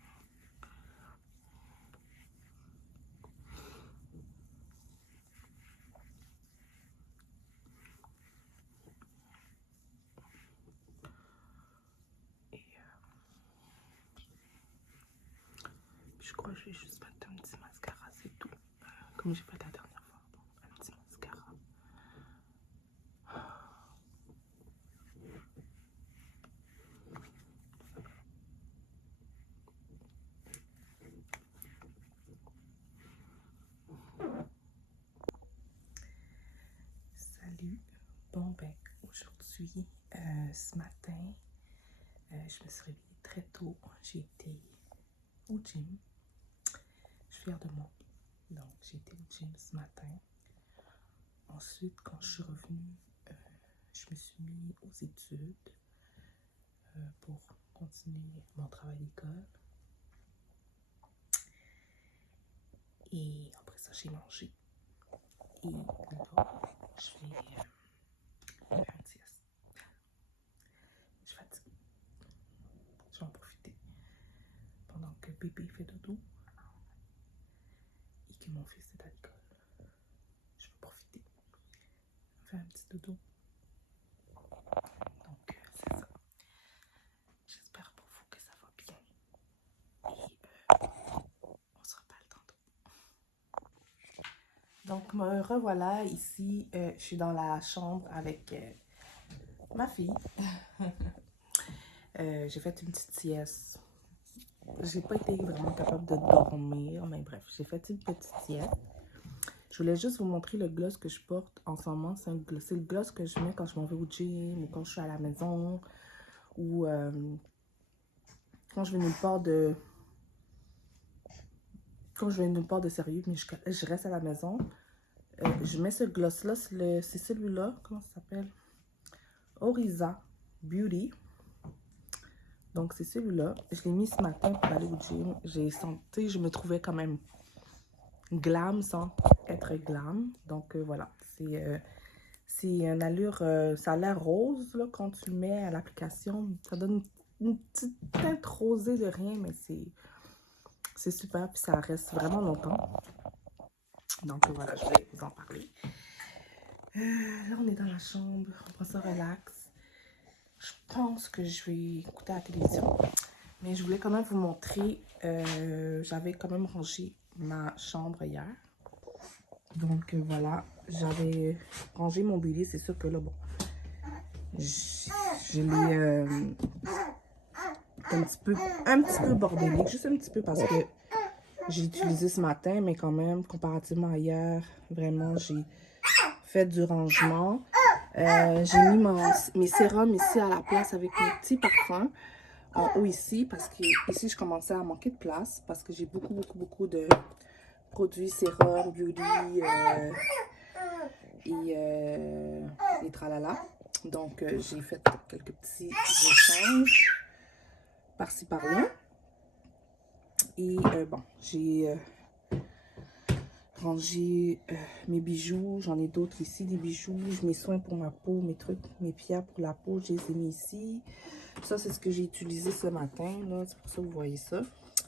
Et je crois que je vais juste mettre un petit mascara, c'est tout. Comme j'ai fait la dernière fois. Bon, un petit mascara. Salut. Bon, ben, aujourd'hui, ce matin, je me suis réveillée très tôt. J'ai été au gym. Je suis fière de moi. Donc, j'ai été au gym ce matin. Ensuite, quand je suis revenue, je me suis mis aux études pour continuer mon travail d'école. Et après ça, j'ai mangé. Et là, je vais faire une sieste. Je suis fatiguée. Je vais en profiter pendant que bébé fait dodo et que mon fils est à l'école. Je vais profiter. Faire un petit dodo. Donc, c'est ça. J'espère pour vous que ça va bien. Et on se reparle tantôt. Donc, me revoilà ici. Je suis dans la chambre avec ma fille. J'ai fait une petite sieste. J'ai pas été vraiment capable de dormir, mais bref, j'ai fait une petite sieste. Je voulais juste vous montrer le gloss que je porte en ce moment. C'est le gloss que je mets quand je m'en vais au gym ou quand je suis à la maison ou quand je vais nulle part de... Quand je vais nulle part de sérieux, mais je reste à la maison. Je mets ce gloss-là, c'est celui-là, comment ça s'appelle? Oriza Beauty. Donc, c'est celui-là. Je l'ai mis ce matin pour aller au gym. J'ai senti, je me trouvais quand même glam sans être glam. Donc, voilà. C'est une allure, ça a l'air rose là, quand tu le mets à l'application. Ça donne une petite teinte rosée de rien, mais c'est super. Puis ça reste vraiment longtemps. Donc, voilà, je vais vous en parler. Là, on est dans la chambre. On prend ça relax. Je pense que je vais écouter la télévision. Mais je voulais quand même vous montrer. J'avais quand même rangé ma chambre hier. Donc voilà, j'avais rangé mon mobilier. C'est sûr que là, bon, je l'ai un petit peu bordélique. Juste un petit peu parce que j'ai utilisé ce matin. Mais quand même, comparativement à hier, vraiment, j'ai fait du rangement. J'ai mis mes sérums ici à la place avec mes petits parfums en haut ici parce que ici je commençais à manquer de place parce que j'ai beaucoup de produits sérum, beauty et tralala. Donc j'ai fait quelques petits échanges par-ci par-là. Et bon, j'ai ranger mes bijoux. J'en ai d'autres ici, des bijoux, mes soins pour ma peau, mes trucs, mes pierres pour la peau, je les ai mis ici. Ça, c'est ce que j'ai utilisé ce matin, là. C'est pour ça que vous voyez ça.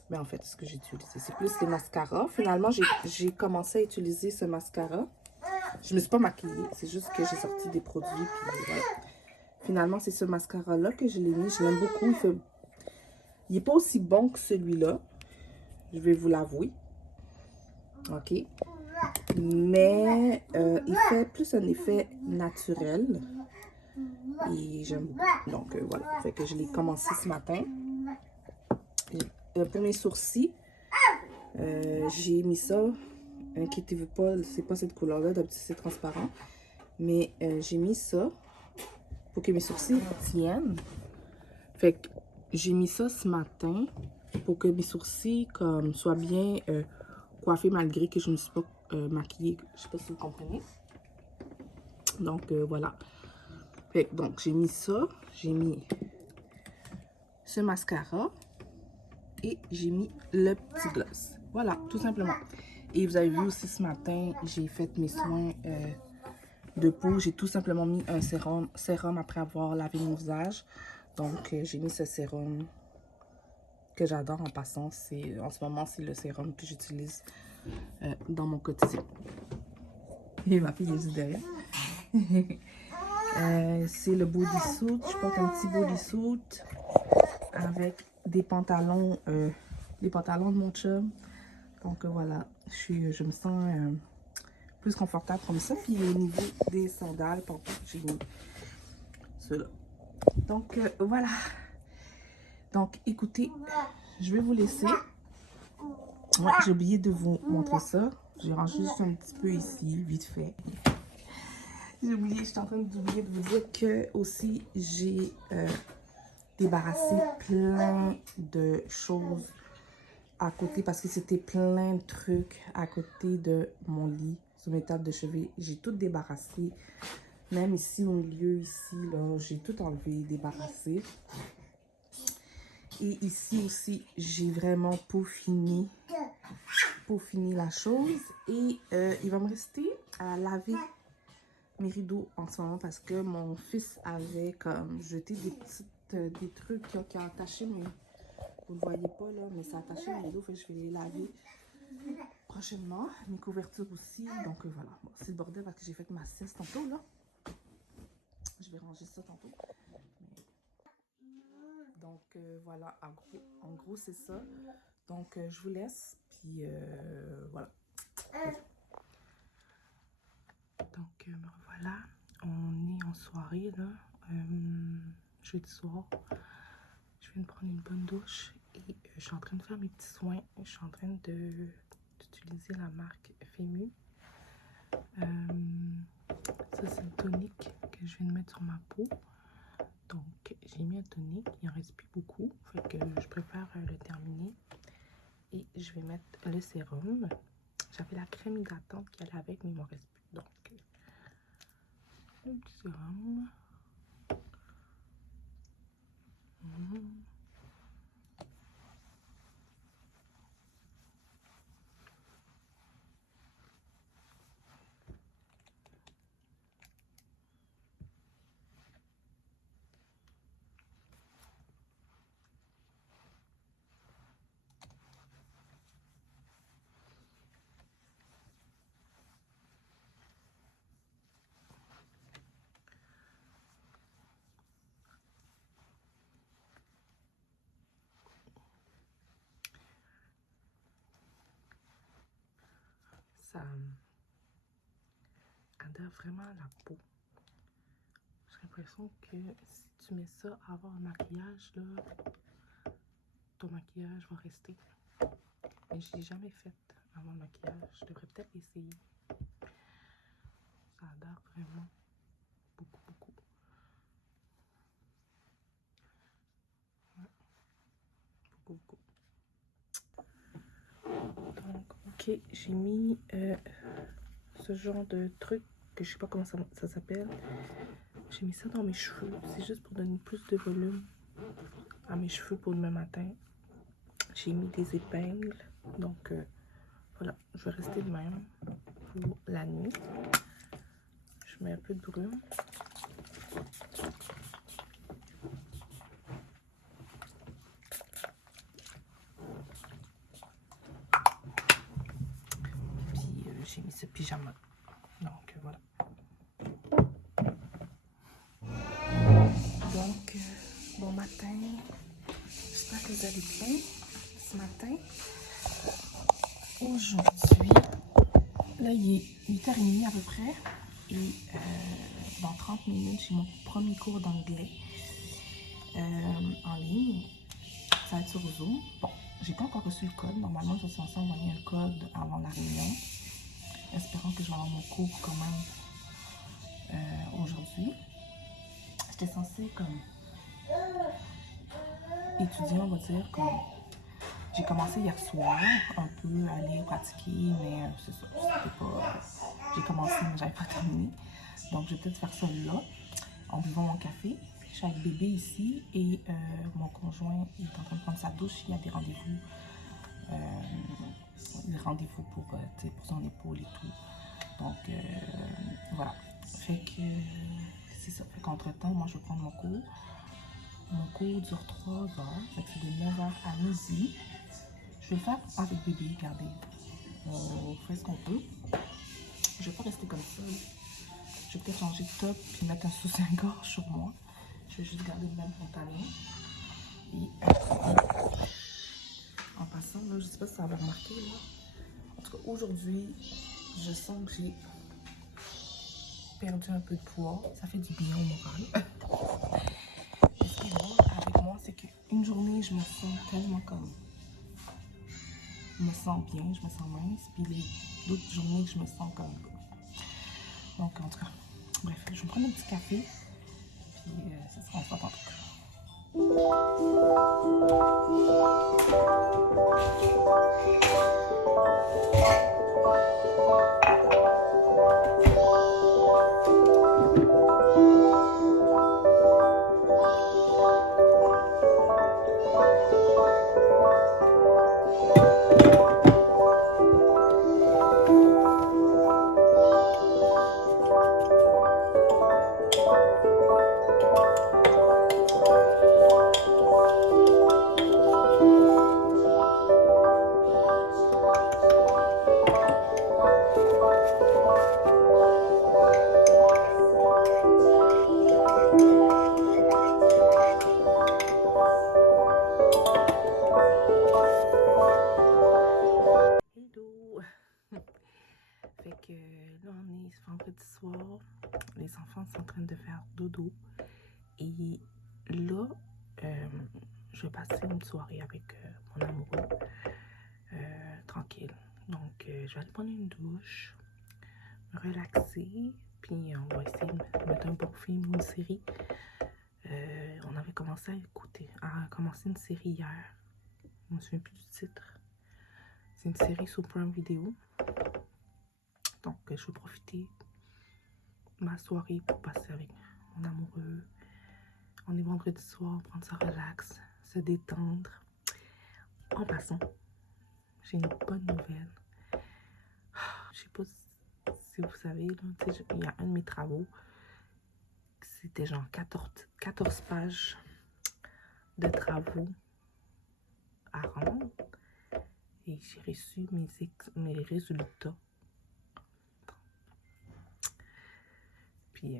Mais en fait, ce que j'ai utilisé, c'est plus les mascaras. Finalement, j'ai commencé à utiliser ce mascara. Je me suis pas maquillée, c'est juste que j'ai sorti des produits. Puis voilà. Finalement, c'est ce mascara-là que je l'ai mis. Je l'aime beaucoup. Il n'est pas aussi bon que celui-là. Je vais vous l'avouer. OK. Mais il fait plus un effet naturel. Et j'aime beaucoup. Donc voilà. Fait que je l'ai commencé ce matin. Pour mes sourcils, j'ai mis ça. Inquiétez-vous pas, c'est pas cette couleur-là. D'habitude, c'est transparent. Mais j'ai mis ça pour que mes sourcils tiennent. Fait que j'ai mis ça ce matin pour que mes sourcils comme soient bien coiffés malgré que je ne me suis pas maquillée. Je sais pas si vous comprenez. Donc voilà. Fait que, donc j'ai mis ça. J'ai mis ce mascara. Et j'ai mis le petit gloss. Voilà, tout simplement. Et vous avez vu aussi ce matin, j'ai fait mes soins de peau. J'ai tout simplement mis un sérum après avoir lavé mon visage. Donc, j'ai mis ce sérum que j'adore en passant. En ce moment, c'est le sérum que j'utilise dans mon quotidien. Et ma fille est juste derrière. C'est le bodysuit. Je porte un petit bodysuit avec des pantalons de mon chum. Donc voilà, je me sens plus confortable comme ça. Puis au niveau des sandales, par contre, j'ai mis ceux-là. Donc voilà. Donc écoutez, je vais vous laisser. Ouais, j'ai oublié de vous montrer ça. J'ai rangé juste un petit peu ici, vite fait. J'ai oublié, je suis en train d'oublier de vous dire que aussi j'ai débarrassé plein de choses à côté parce que c'était plein de trucs à côté de mon lit sur mes tables de chevet. J'ai tout débarrassé. Même ici au milieu, ici, là, j'ai tout enlevé, débarrassé. Et ici aussi, j'ai vraiment peaufiné la chose. Et il va me rester à laver mes rideaux en ce moment parce que mon fils avait comme jeté des trucs qui ont attaché mes... Vous ne le voyez pas là, mais ça a attaché mes rideaux. Fait que je vais les laver prochainement. Mes couvertures aussi. Donc voilà. Bon, c'est le bordel parce que j'ai fait ma sieste tantôt là. Je vais ranger ça tantôt. Donc voilà, en gros c'est ça. Donc je vous laisse. Puis voilà. Donc, me revoilà. On est en soirée, là. Jeudi soir. Je viens de prendre une bonne douche et je suis en train de faire mes petits soins. Je suis en train d'utiliser la marque Femu. Ça, c'est le tonique que je viens de mettre sur ma peau. Donc, j'ai mis un tonique. Il en reste plus beaucoup. Fait que je préfère le terminer. Et je vais mettre le sérum. J'avais la crème hydratante qui allait avec, mais il m'en reste plus. Donc, le petit sérum. Ça adhère vraiment à la peau. J'ai l'impression que si tu mets ça avant un maquillage, là, ton maquillage va rester. Mais je l'ai jamais fait avant le maquillage. Je devrais peut-être l'essayer. Ça adhère vraiment beaucoup, beaucoup. Ouais. Beaucoup, beaucoup. Donc, ok, j'ai mis ce genre de truc que je sais pas comment ça s'appelle. J'ai mis ça dans mes cheveux. C'est juste pour donner plus de volume à mes cheveux pour demain matin. J'ai mis des épingles. Donc, voilà, je vais rester de même pour la nuit. Je mets un peu de brume. Puis, j'ai mis ce pyjama. Donc, voilà. Donc, bon matin. J'espère que vous allez bien ce matin. Aujourd'hui, là, il est 8h30 à peu près. Et dans 30 minutes, j'ai mon premier cours d'anglais en ligne. Ça va être sur Zoom. Bon, j'ai pas encore reçu le code. Normalement, je suis censée envoyer un code avant la réunion. Espérant que je vais avoir mon cours quand même aujourd'hui. J'étais censée comme étudier, on va dire, comme j'ai commencé hier soir un peu à aller pratiquer, mais c'est ça, c'était pas... J'ai commencé, mais j'avais pas terminé. Donc, je vais peut-être faire ça là, en buvant mon café. Je suis avec bébé ici et mon conjoint il est en train de prendre sa douche. Il y a des rendez-vous pour son épaule et tout. Donc, voilà. Fait que c'est ça. Fait qu'entre-temps, moi, je vais prendre mon cours. Mon cours dure 3 heures. Fait que c'est de 9h à midi. Je vais le faire avec bébé, regardez. On fait ce qu'on peut. Je vais pas rester comme ça. Je vais peut-être changer de top puis mettre un soutien-gorge sur moi. Je vais juste garder le même pantalon. Et en passant, là, je sais pas si ça va remarquer, là. En tout cas, aujourd'hui, je sens que j'ai perdu un peu de poids. Ça fait du bien au moral. Et ce qui est drôle avec moi, c'est qu'une journée, je me sens tellement comme... Je me sens bien, je me sens mince. Puis les autres journées, je me sens comme... Donc, en tout cas, bref, je vais prendre un petit café. Puis, ça sera en fait en tout cas. vendredi soir. Les enfants sont en train de faire dodo. Et là, je vais passer une soirée avec mon amoureux. Tranquille. Donc, je vais aller prendre une douche, me relaxer. Puis, on va essayer de mettre un bon film ou une série. On avait commencé à commencer une série hier. Je ne me souviens plus du titre. C'est une série sur Prime Video. Donc, je vais profiter de ma soirée pour passer avec mon amoureux. On est vendredi soir, prendre ça relax, se détendre. En passant, j'ai une bonne nouvelle. Je sais pas si vous savez, là, il y a un de mes travaux. C'était genre 14 pages de travaux à rendre. Et j'ai reçu mes résultats. Puis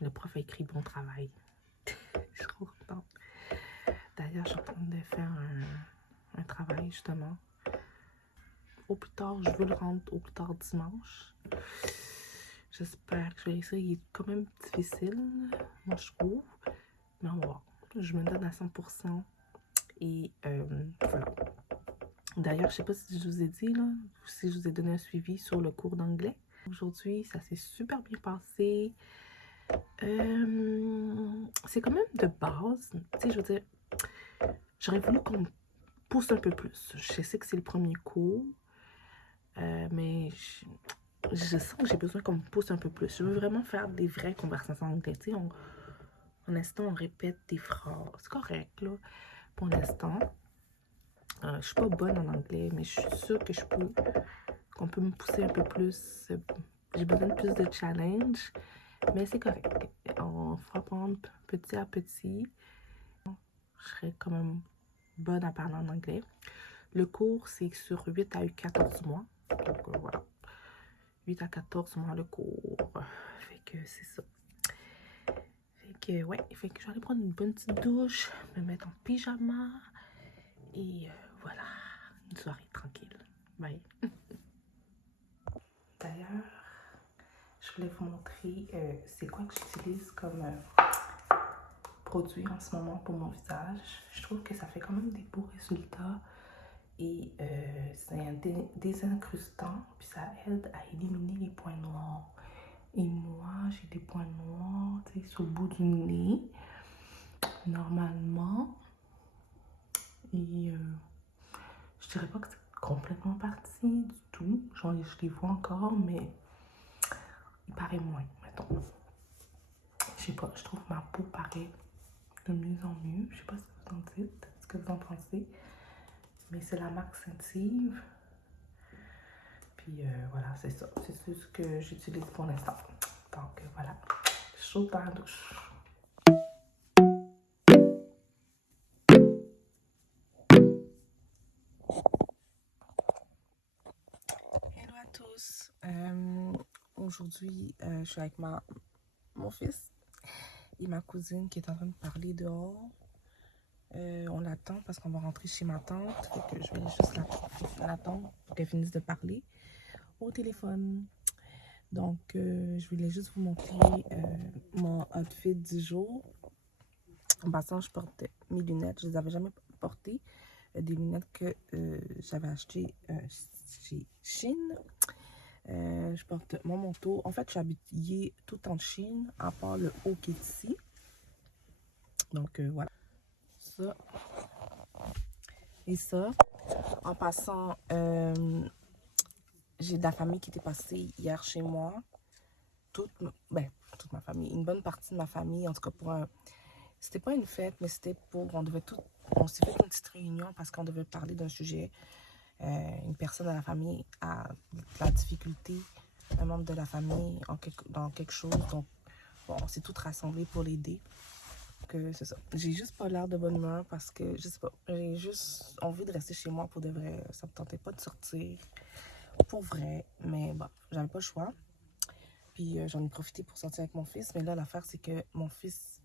le prof a écrit bon travail. Je suis trop contente. D'ailleurs, je suis en train de faire un travail justement. Au plus tard, je veux le rendre au plus tard dimanche. J'espère que je vais réussir. Il est quand même difficile, moi je trouve. Mais on va voir. Je me donne à 100%. Et voilà. D'ailleurs, je sais pas si je vous ai dit, là, si je vous ai donné un suivi sur le cours d'anglais. Aujourd'hui, ça s'est super bien passé. C'est quand même de base. Tu sais, je veux dire, j'aurais voulu qu'on me pousse un peu plus. Je sais que c'est le premier cours. Mais je sens que j'ai besoin qu'on me pousse un peu plus. Je veux vraiment faire des vraies conversations en anglais. Tu sais, en l'instant, on répète des phrases. C'est correct, là, pour l'instant. Je suis pas bonne en anglais, mais je suis sûre que qu'on peut me pousser un peu plus. J'ai besoin de plus de challenge, mais c'est correct. On fera prendre petit à petit. Je serai quand même bonne à parler en anglais. Le cours, c'est sur 8 à 14 mois. Donc, voilà. 8 à 14 mois le cours. Fait que c'est ça. Fait que, ouais. Fait que je vais aller prendre une bonne petite douche, me mettre en pyjama. Et voilà. Une soirée tranquille. Bye. D'ailleurs, je voulais vous montrer c'est quoi que j'utilise comme produit en ce moment pour mon visage. Je trouve que ça fait quand même des beaux résultats. Et c'est un désincrustant, puis ça aide à éliminer les points noirs. Et moi, j'ai des points noirs, tu sais, sur le bout du nez, normalement. Et je dirais pas que c'est complètement parti du tout. Genre, je les vois encore, mais il paraît moins, mettons. Je sais pas, je trouve que ma peau paraît de mieux en mieux. Je sais pas si vous en dites, ce que vous en pensez. Mais c'est la marque Sensitive. Puis voilà, c'est ça. C'est ce que j'utilise pour l'instant. Donc voilà, chaud dans la douche. Hello à tous. Aujourd'hui, je suis avec mon fils et ma cousine qui est en train de parler dehors. On l'attend parce qu'on va rentrer chez ma tante. Fait que je vais juste l'attendre pour qu'elle finisse de parler au téléphone. Donc, je voulais juste vous montrer mon outfit du jour. En passant, je porte mes lunettes. Je les avais jamais portées. Des lunettes que j'avais achetées chez Chine. Je porte mon manteau. En fait, je suis habillée tout en Chine, à part le haut qui est ici. Donc, voilà. Ça. Et ça. En passant, j'ai de la famille qui était passée hier chez moi. Toute ma famille. Une bonne partie de ma famille, en tout cas pour un... C'était pas une fête, mais c'était pour... On s'est fait une petite réunion parce qu'on devait parler d'un sujet. Une personne de la famille a de la difficulté, un membre de la famille dans quelque chose. Donc, bon, on s'est tous rassemblés pour l'aider. C'est ça. J'ai juste pas l'air de bonne humeur parce que, je sais pas, j'ai juste envie de rester chez moi pour de vrai. Ça me tentait pas de sortir pour vrai, mais bon, j'avais pas le choix. Puis j'en ai profité pour sortir avec mon fils. Mais là, l'affaire, c'est que mon fils,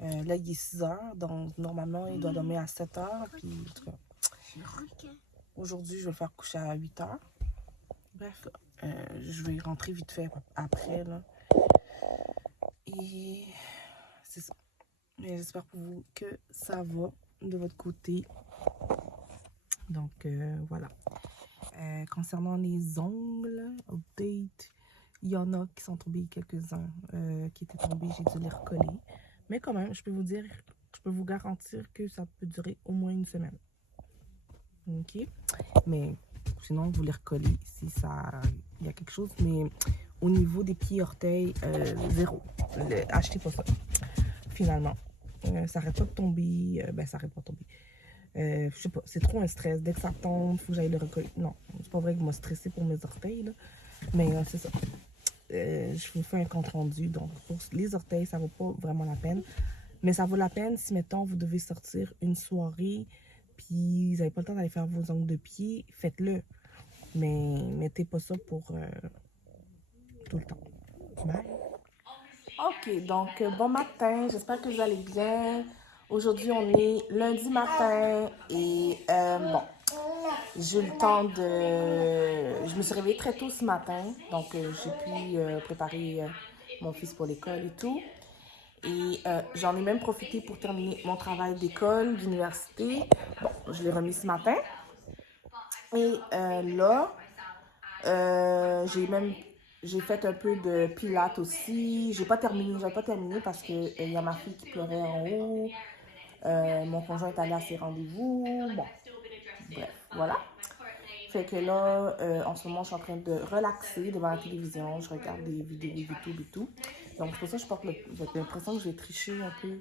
là, il est 6 heures. Donc, normalement, il doit dormir à 7 heures. Puis, en tout cas, aujourd'hui, je vais le faire coucher à 8 heures. Bref, je vais y rentrer vite fait après, là. Et c'est ça. Mais j'espère pour vous que ça va de votre côté. Donc, voilà. Concernant les ongles, update, il y en a qui sont tombés, quelques-uns qui étaient tombés, j'ai dû les recoller. Mais quand même, je peux vous garantir que ça peut durer au moins une semaine. OK? Mais sinon, vous les recollez si il y a quelque chose. Mais au niveau des pieds orteils, zéro. Achetez pas ça, finalement. Ça n'arrête pas de tomber. Ça n'arrête pas de tomber. Je sais pas, c'est trop un stress. Dès que ça tombe, il faut que j'aille le recoller. Non, c'est pas vrai que je m'a stressé pour mes orteils, là. Mais c'est ça. Je vous fais un compte rendu. Donc, pour les orteils, ça vaut pas vraiment la peine. Mais ça vaut la peine si, mettons, vous devez sortir une soirée, puis vous n'avez pas le temps d'aller faire vos ongles de pied, faites-le. Mais mettez pas ça pour tout le temps. Bye. OK, donc, bon matin. J'espère que vous allez bien. Aujourd'hui, on est lundi matin et bon, j'ai eu le temps de... Je me suis réveillée très tôt ce matin, donc j'ai pu préparer mon fils pour l'école et tout. Et j'en ai même profité pour terminer mon travail d'école, d'université. Bon, je l'ai remis ce matin. Et là, j'ai fait un peu de pilates aussi. J'ai pas terminé parce que y a ma fille qui pleurait en haut. Mon conjoint est allé à ses rendez-vous. Bon, bref, voilà. Fait que là, en ce moment, je suis en train de relaxer devant la télévision. Je regarde des vidéos YouTube et tout. Donc, c'est pour ça que je porte l'impression que je vais tricher un peu.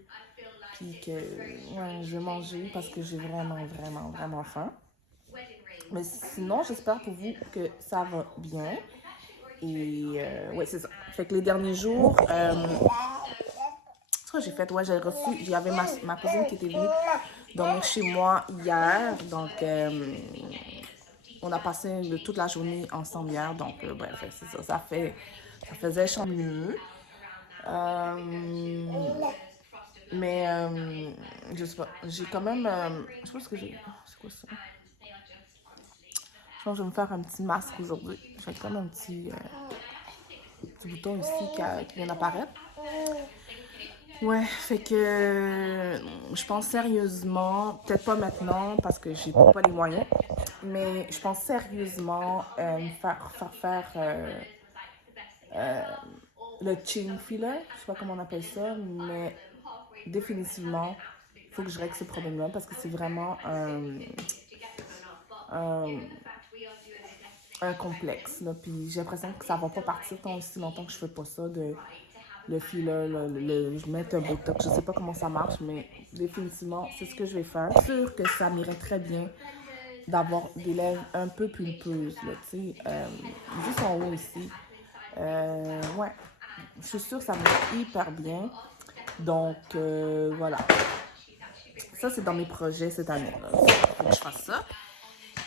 Puis que ouais, je vais manger parce que j'ai vraiment faim. Mais sinon, j'espère pour vous que ça va bien. Et ouais, c'est ça. Fait que les derniers jours, ce que j'ai fait, ouais, j'avais ma cousine qui était venue dormir chez moi hier. Donc, on a passé toute la journée ensemble hier. Donc, bref, c'est ça. Ça faisait mieux. Mais, je sais pas. J'ai quand même... je sais pas ce que j'ai... C'est quoi ça? Je pense que je vais me faire un petit masque aujourd'hui. J'ai comme un petit bouton ici qui vient d'apparaître. Ouais, fait que je pense sérieusement, peut-être pas maintenant parce que j'ai pas les moyens, mais je pense sérieusement me faire le chin filler, je sais pas comment on appelle ça, mais définitivement, il faut que je règle ce problème-là parce que c'est vraiment un complexe, là, puis j'ai l'impression que ça va pas partir tant aussi longtemps que je fais pas ça, le filler, je mets un botox, je sais pas comment ça marche, mais définitivement, c'est ce que je vais faire. Je suis sûre que ça m'irait très bien d'avoir des lèvres un peu pulpeuses, là, tu sais, juste en haut ici. Ouais, je suis sûre que ça m'irait hyper bien. Donc, voilà. Ça, c'est dans mes projets cette année, là. Faut que je fasse ça.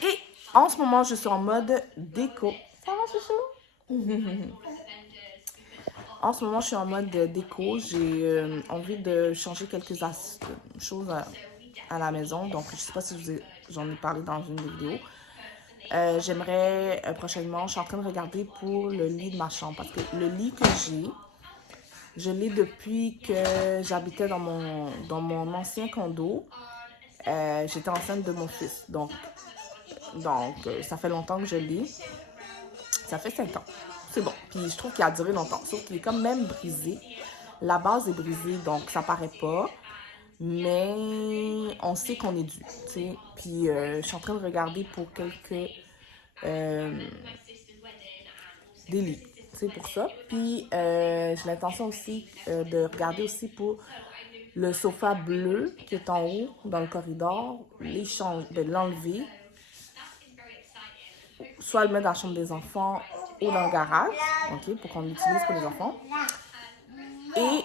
Et en ce moment, je suis en mode déco. Ça va, chouchou? En ce moment, je suis en mode déco. J'ai envie de changer quelques choses à la maison. Donc, je ne sais pas si j'en ai parlé dans une vidéo. J'aimerais prochainement, je suis en train de regarder pour le lit de ma chambre. Parce que le lit que je l'ai depuis que j'habitais dans mon ancien condo. J'étais enceinte de mon fils. Donc, ça fait longtemps que je l'ai. Ça fait 5 ans. C'est bon. Puis je trouve qu'il a duré longtemps. Sauf qu'il est quand même brisé. La base est brisée, donc ça paraît pas. Mais on sait qu'on est dû. T'sais. Puis je suis en train de regarder pour quelques... des lits. C'est pour ça. Puis j'ai l'intention aussi de regarder aussi pour le sofa bleu qui est en haut dans le corridor. L'enlever. Soit le mettre dans la chambre des enfants ou dans le garage, ok, pour qu'on l'utilise pour les enfants. Et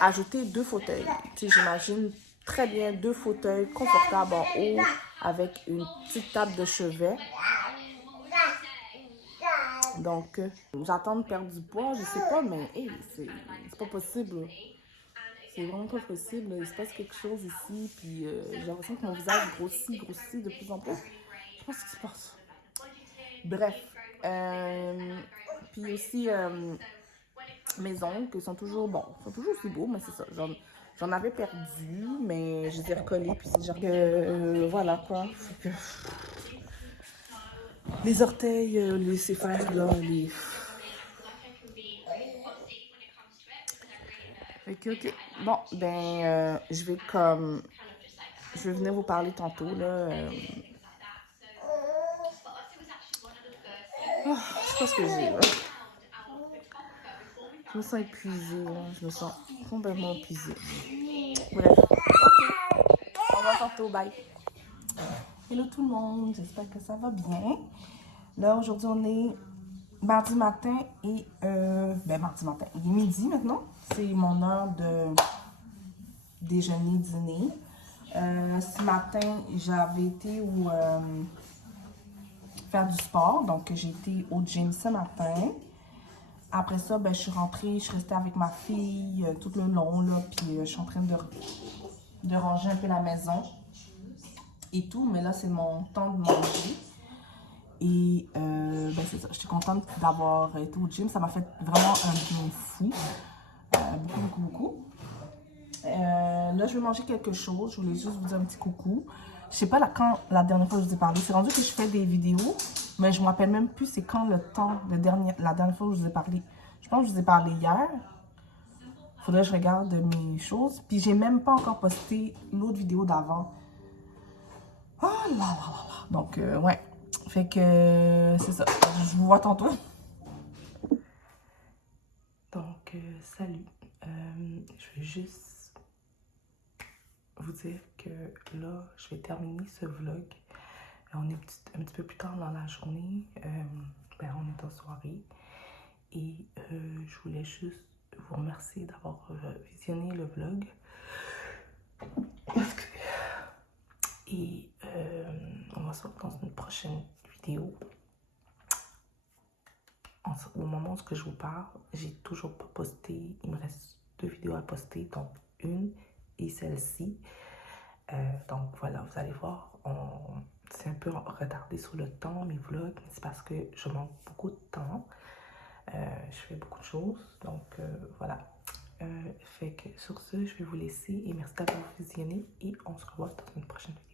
ajouter 2 fauteuils. Tu sais, j'imagine très bien 2 fauteuils confortables en haut avec une petite table de chevet. Donc, j'attends de perdre du poids, je sais pas, mais hey, c'est pas possible. C'est vraiment pas possible. Il se passe quelque chose ici, puis j'ai l'impression que mon visage grossit de plus en plus. Je sais pas ce qui se passe. Bref, Puis aussi, mes ongles sont toujours bons, sont toujours aussi beaux, mais c'est ça. J'en avais perdu, mais je les ai recollés, puis c'est genre que, voilà, quoi. Les orteils, laisser faire, là, les... Fait que, ok. Bon, ben, je vais comme... Je vais venir vous parler tantôt, là. Oh, je sais pas ce que j'ai, là. Je me sens épuisée, là. Je me sens complètement épuisée. Bref. Ok. On va tantôt. Bye. Hello tout le monde. J'espère que ça va bien. Là, aujourd'hui, on est mardi matin et... mardi matin. Il est midi maintenant. C'est mon heure de déjeuner-dîner. Ce matin, j'avais été faire du sport. Donc, j'ai été au gym ce matin. Après ça, ben, je suis rentrée, je suis restée avec ma fille tout le long, là, puis je suis en train de ranger un peu la maison et tout, mais là, c'est mon temps de manger. Et ben, c'est ça, je suis contente d'avoir été au gym, ça m'a fait vraiment un bien fou, beaucoup. Là, je vais manger quelque chose, je voulais juste vous dire un petit coucou. Je sais pas quand la dernière fois que je vous ai parlé, c'est rendu que je fais des vidéos, mais je me rappelle même plus c'est quand la dernière fois que je vous ai parlé. Je pense que je vous ai parlé hier. Faudrait que je regarde mes choses. Puis j'ai même pas encore posté l'autre vidéo d'avant. Oh là là là là. Donc, ouais. Fait que c'est ça. Je vous vois tantôt. Donc, salut. Je vais juste vous dire que là, je vais terminer ce vlog. On est un petit peu plus tard dans la journée. Ben, on est en soirée. Et je voulais juste vous remercier d'avoir visionné le vlog. Et on va se voir dans une prochaine vidéo. Au moment où je vous parle, j'ai toujours pas posté. Il me reste 2 vidéos à poster, donc une et celle-ci. Donc voilà, vous allez voir, c'est un peu retardé sur le temps, mes vlogs, mais c'est parce que je manque beaucoup de temps. Je fais beaucoup de choses, donc voilà. Fait que sur ce, je vais vous laisser et merci d'avoir visionné et on se revoit dans une prochaine vidéo.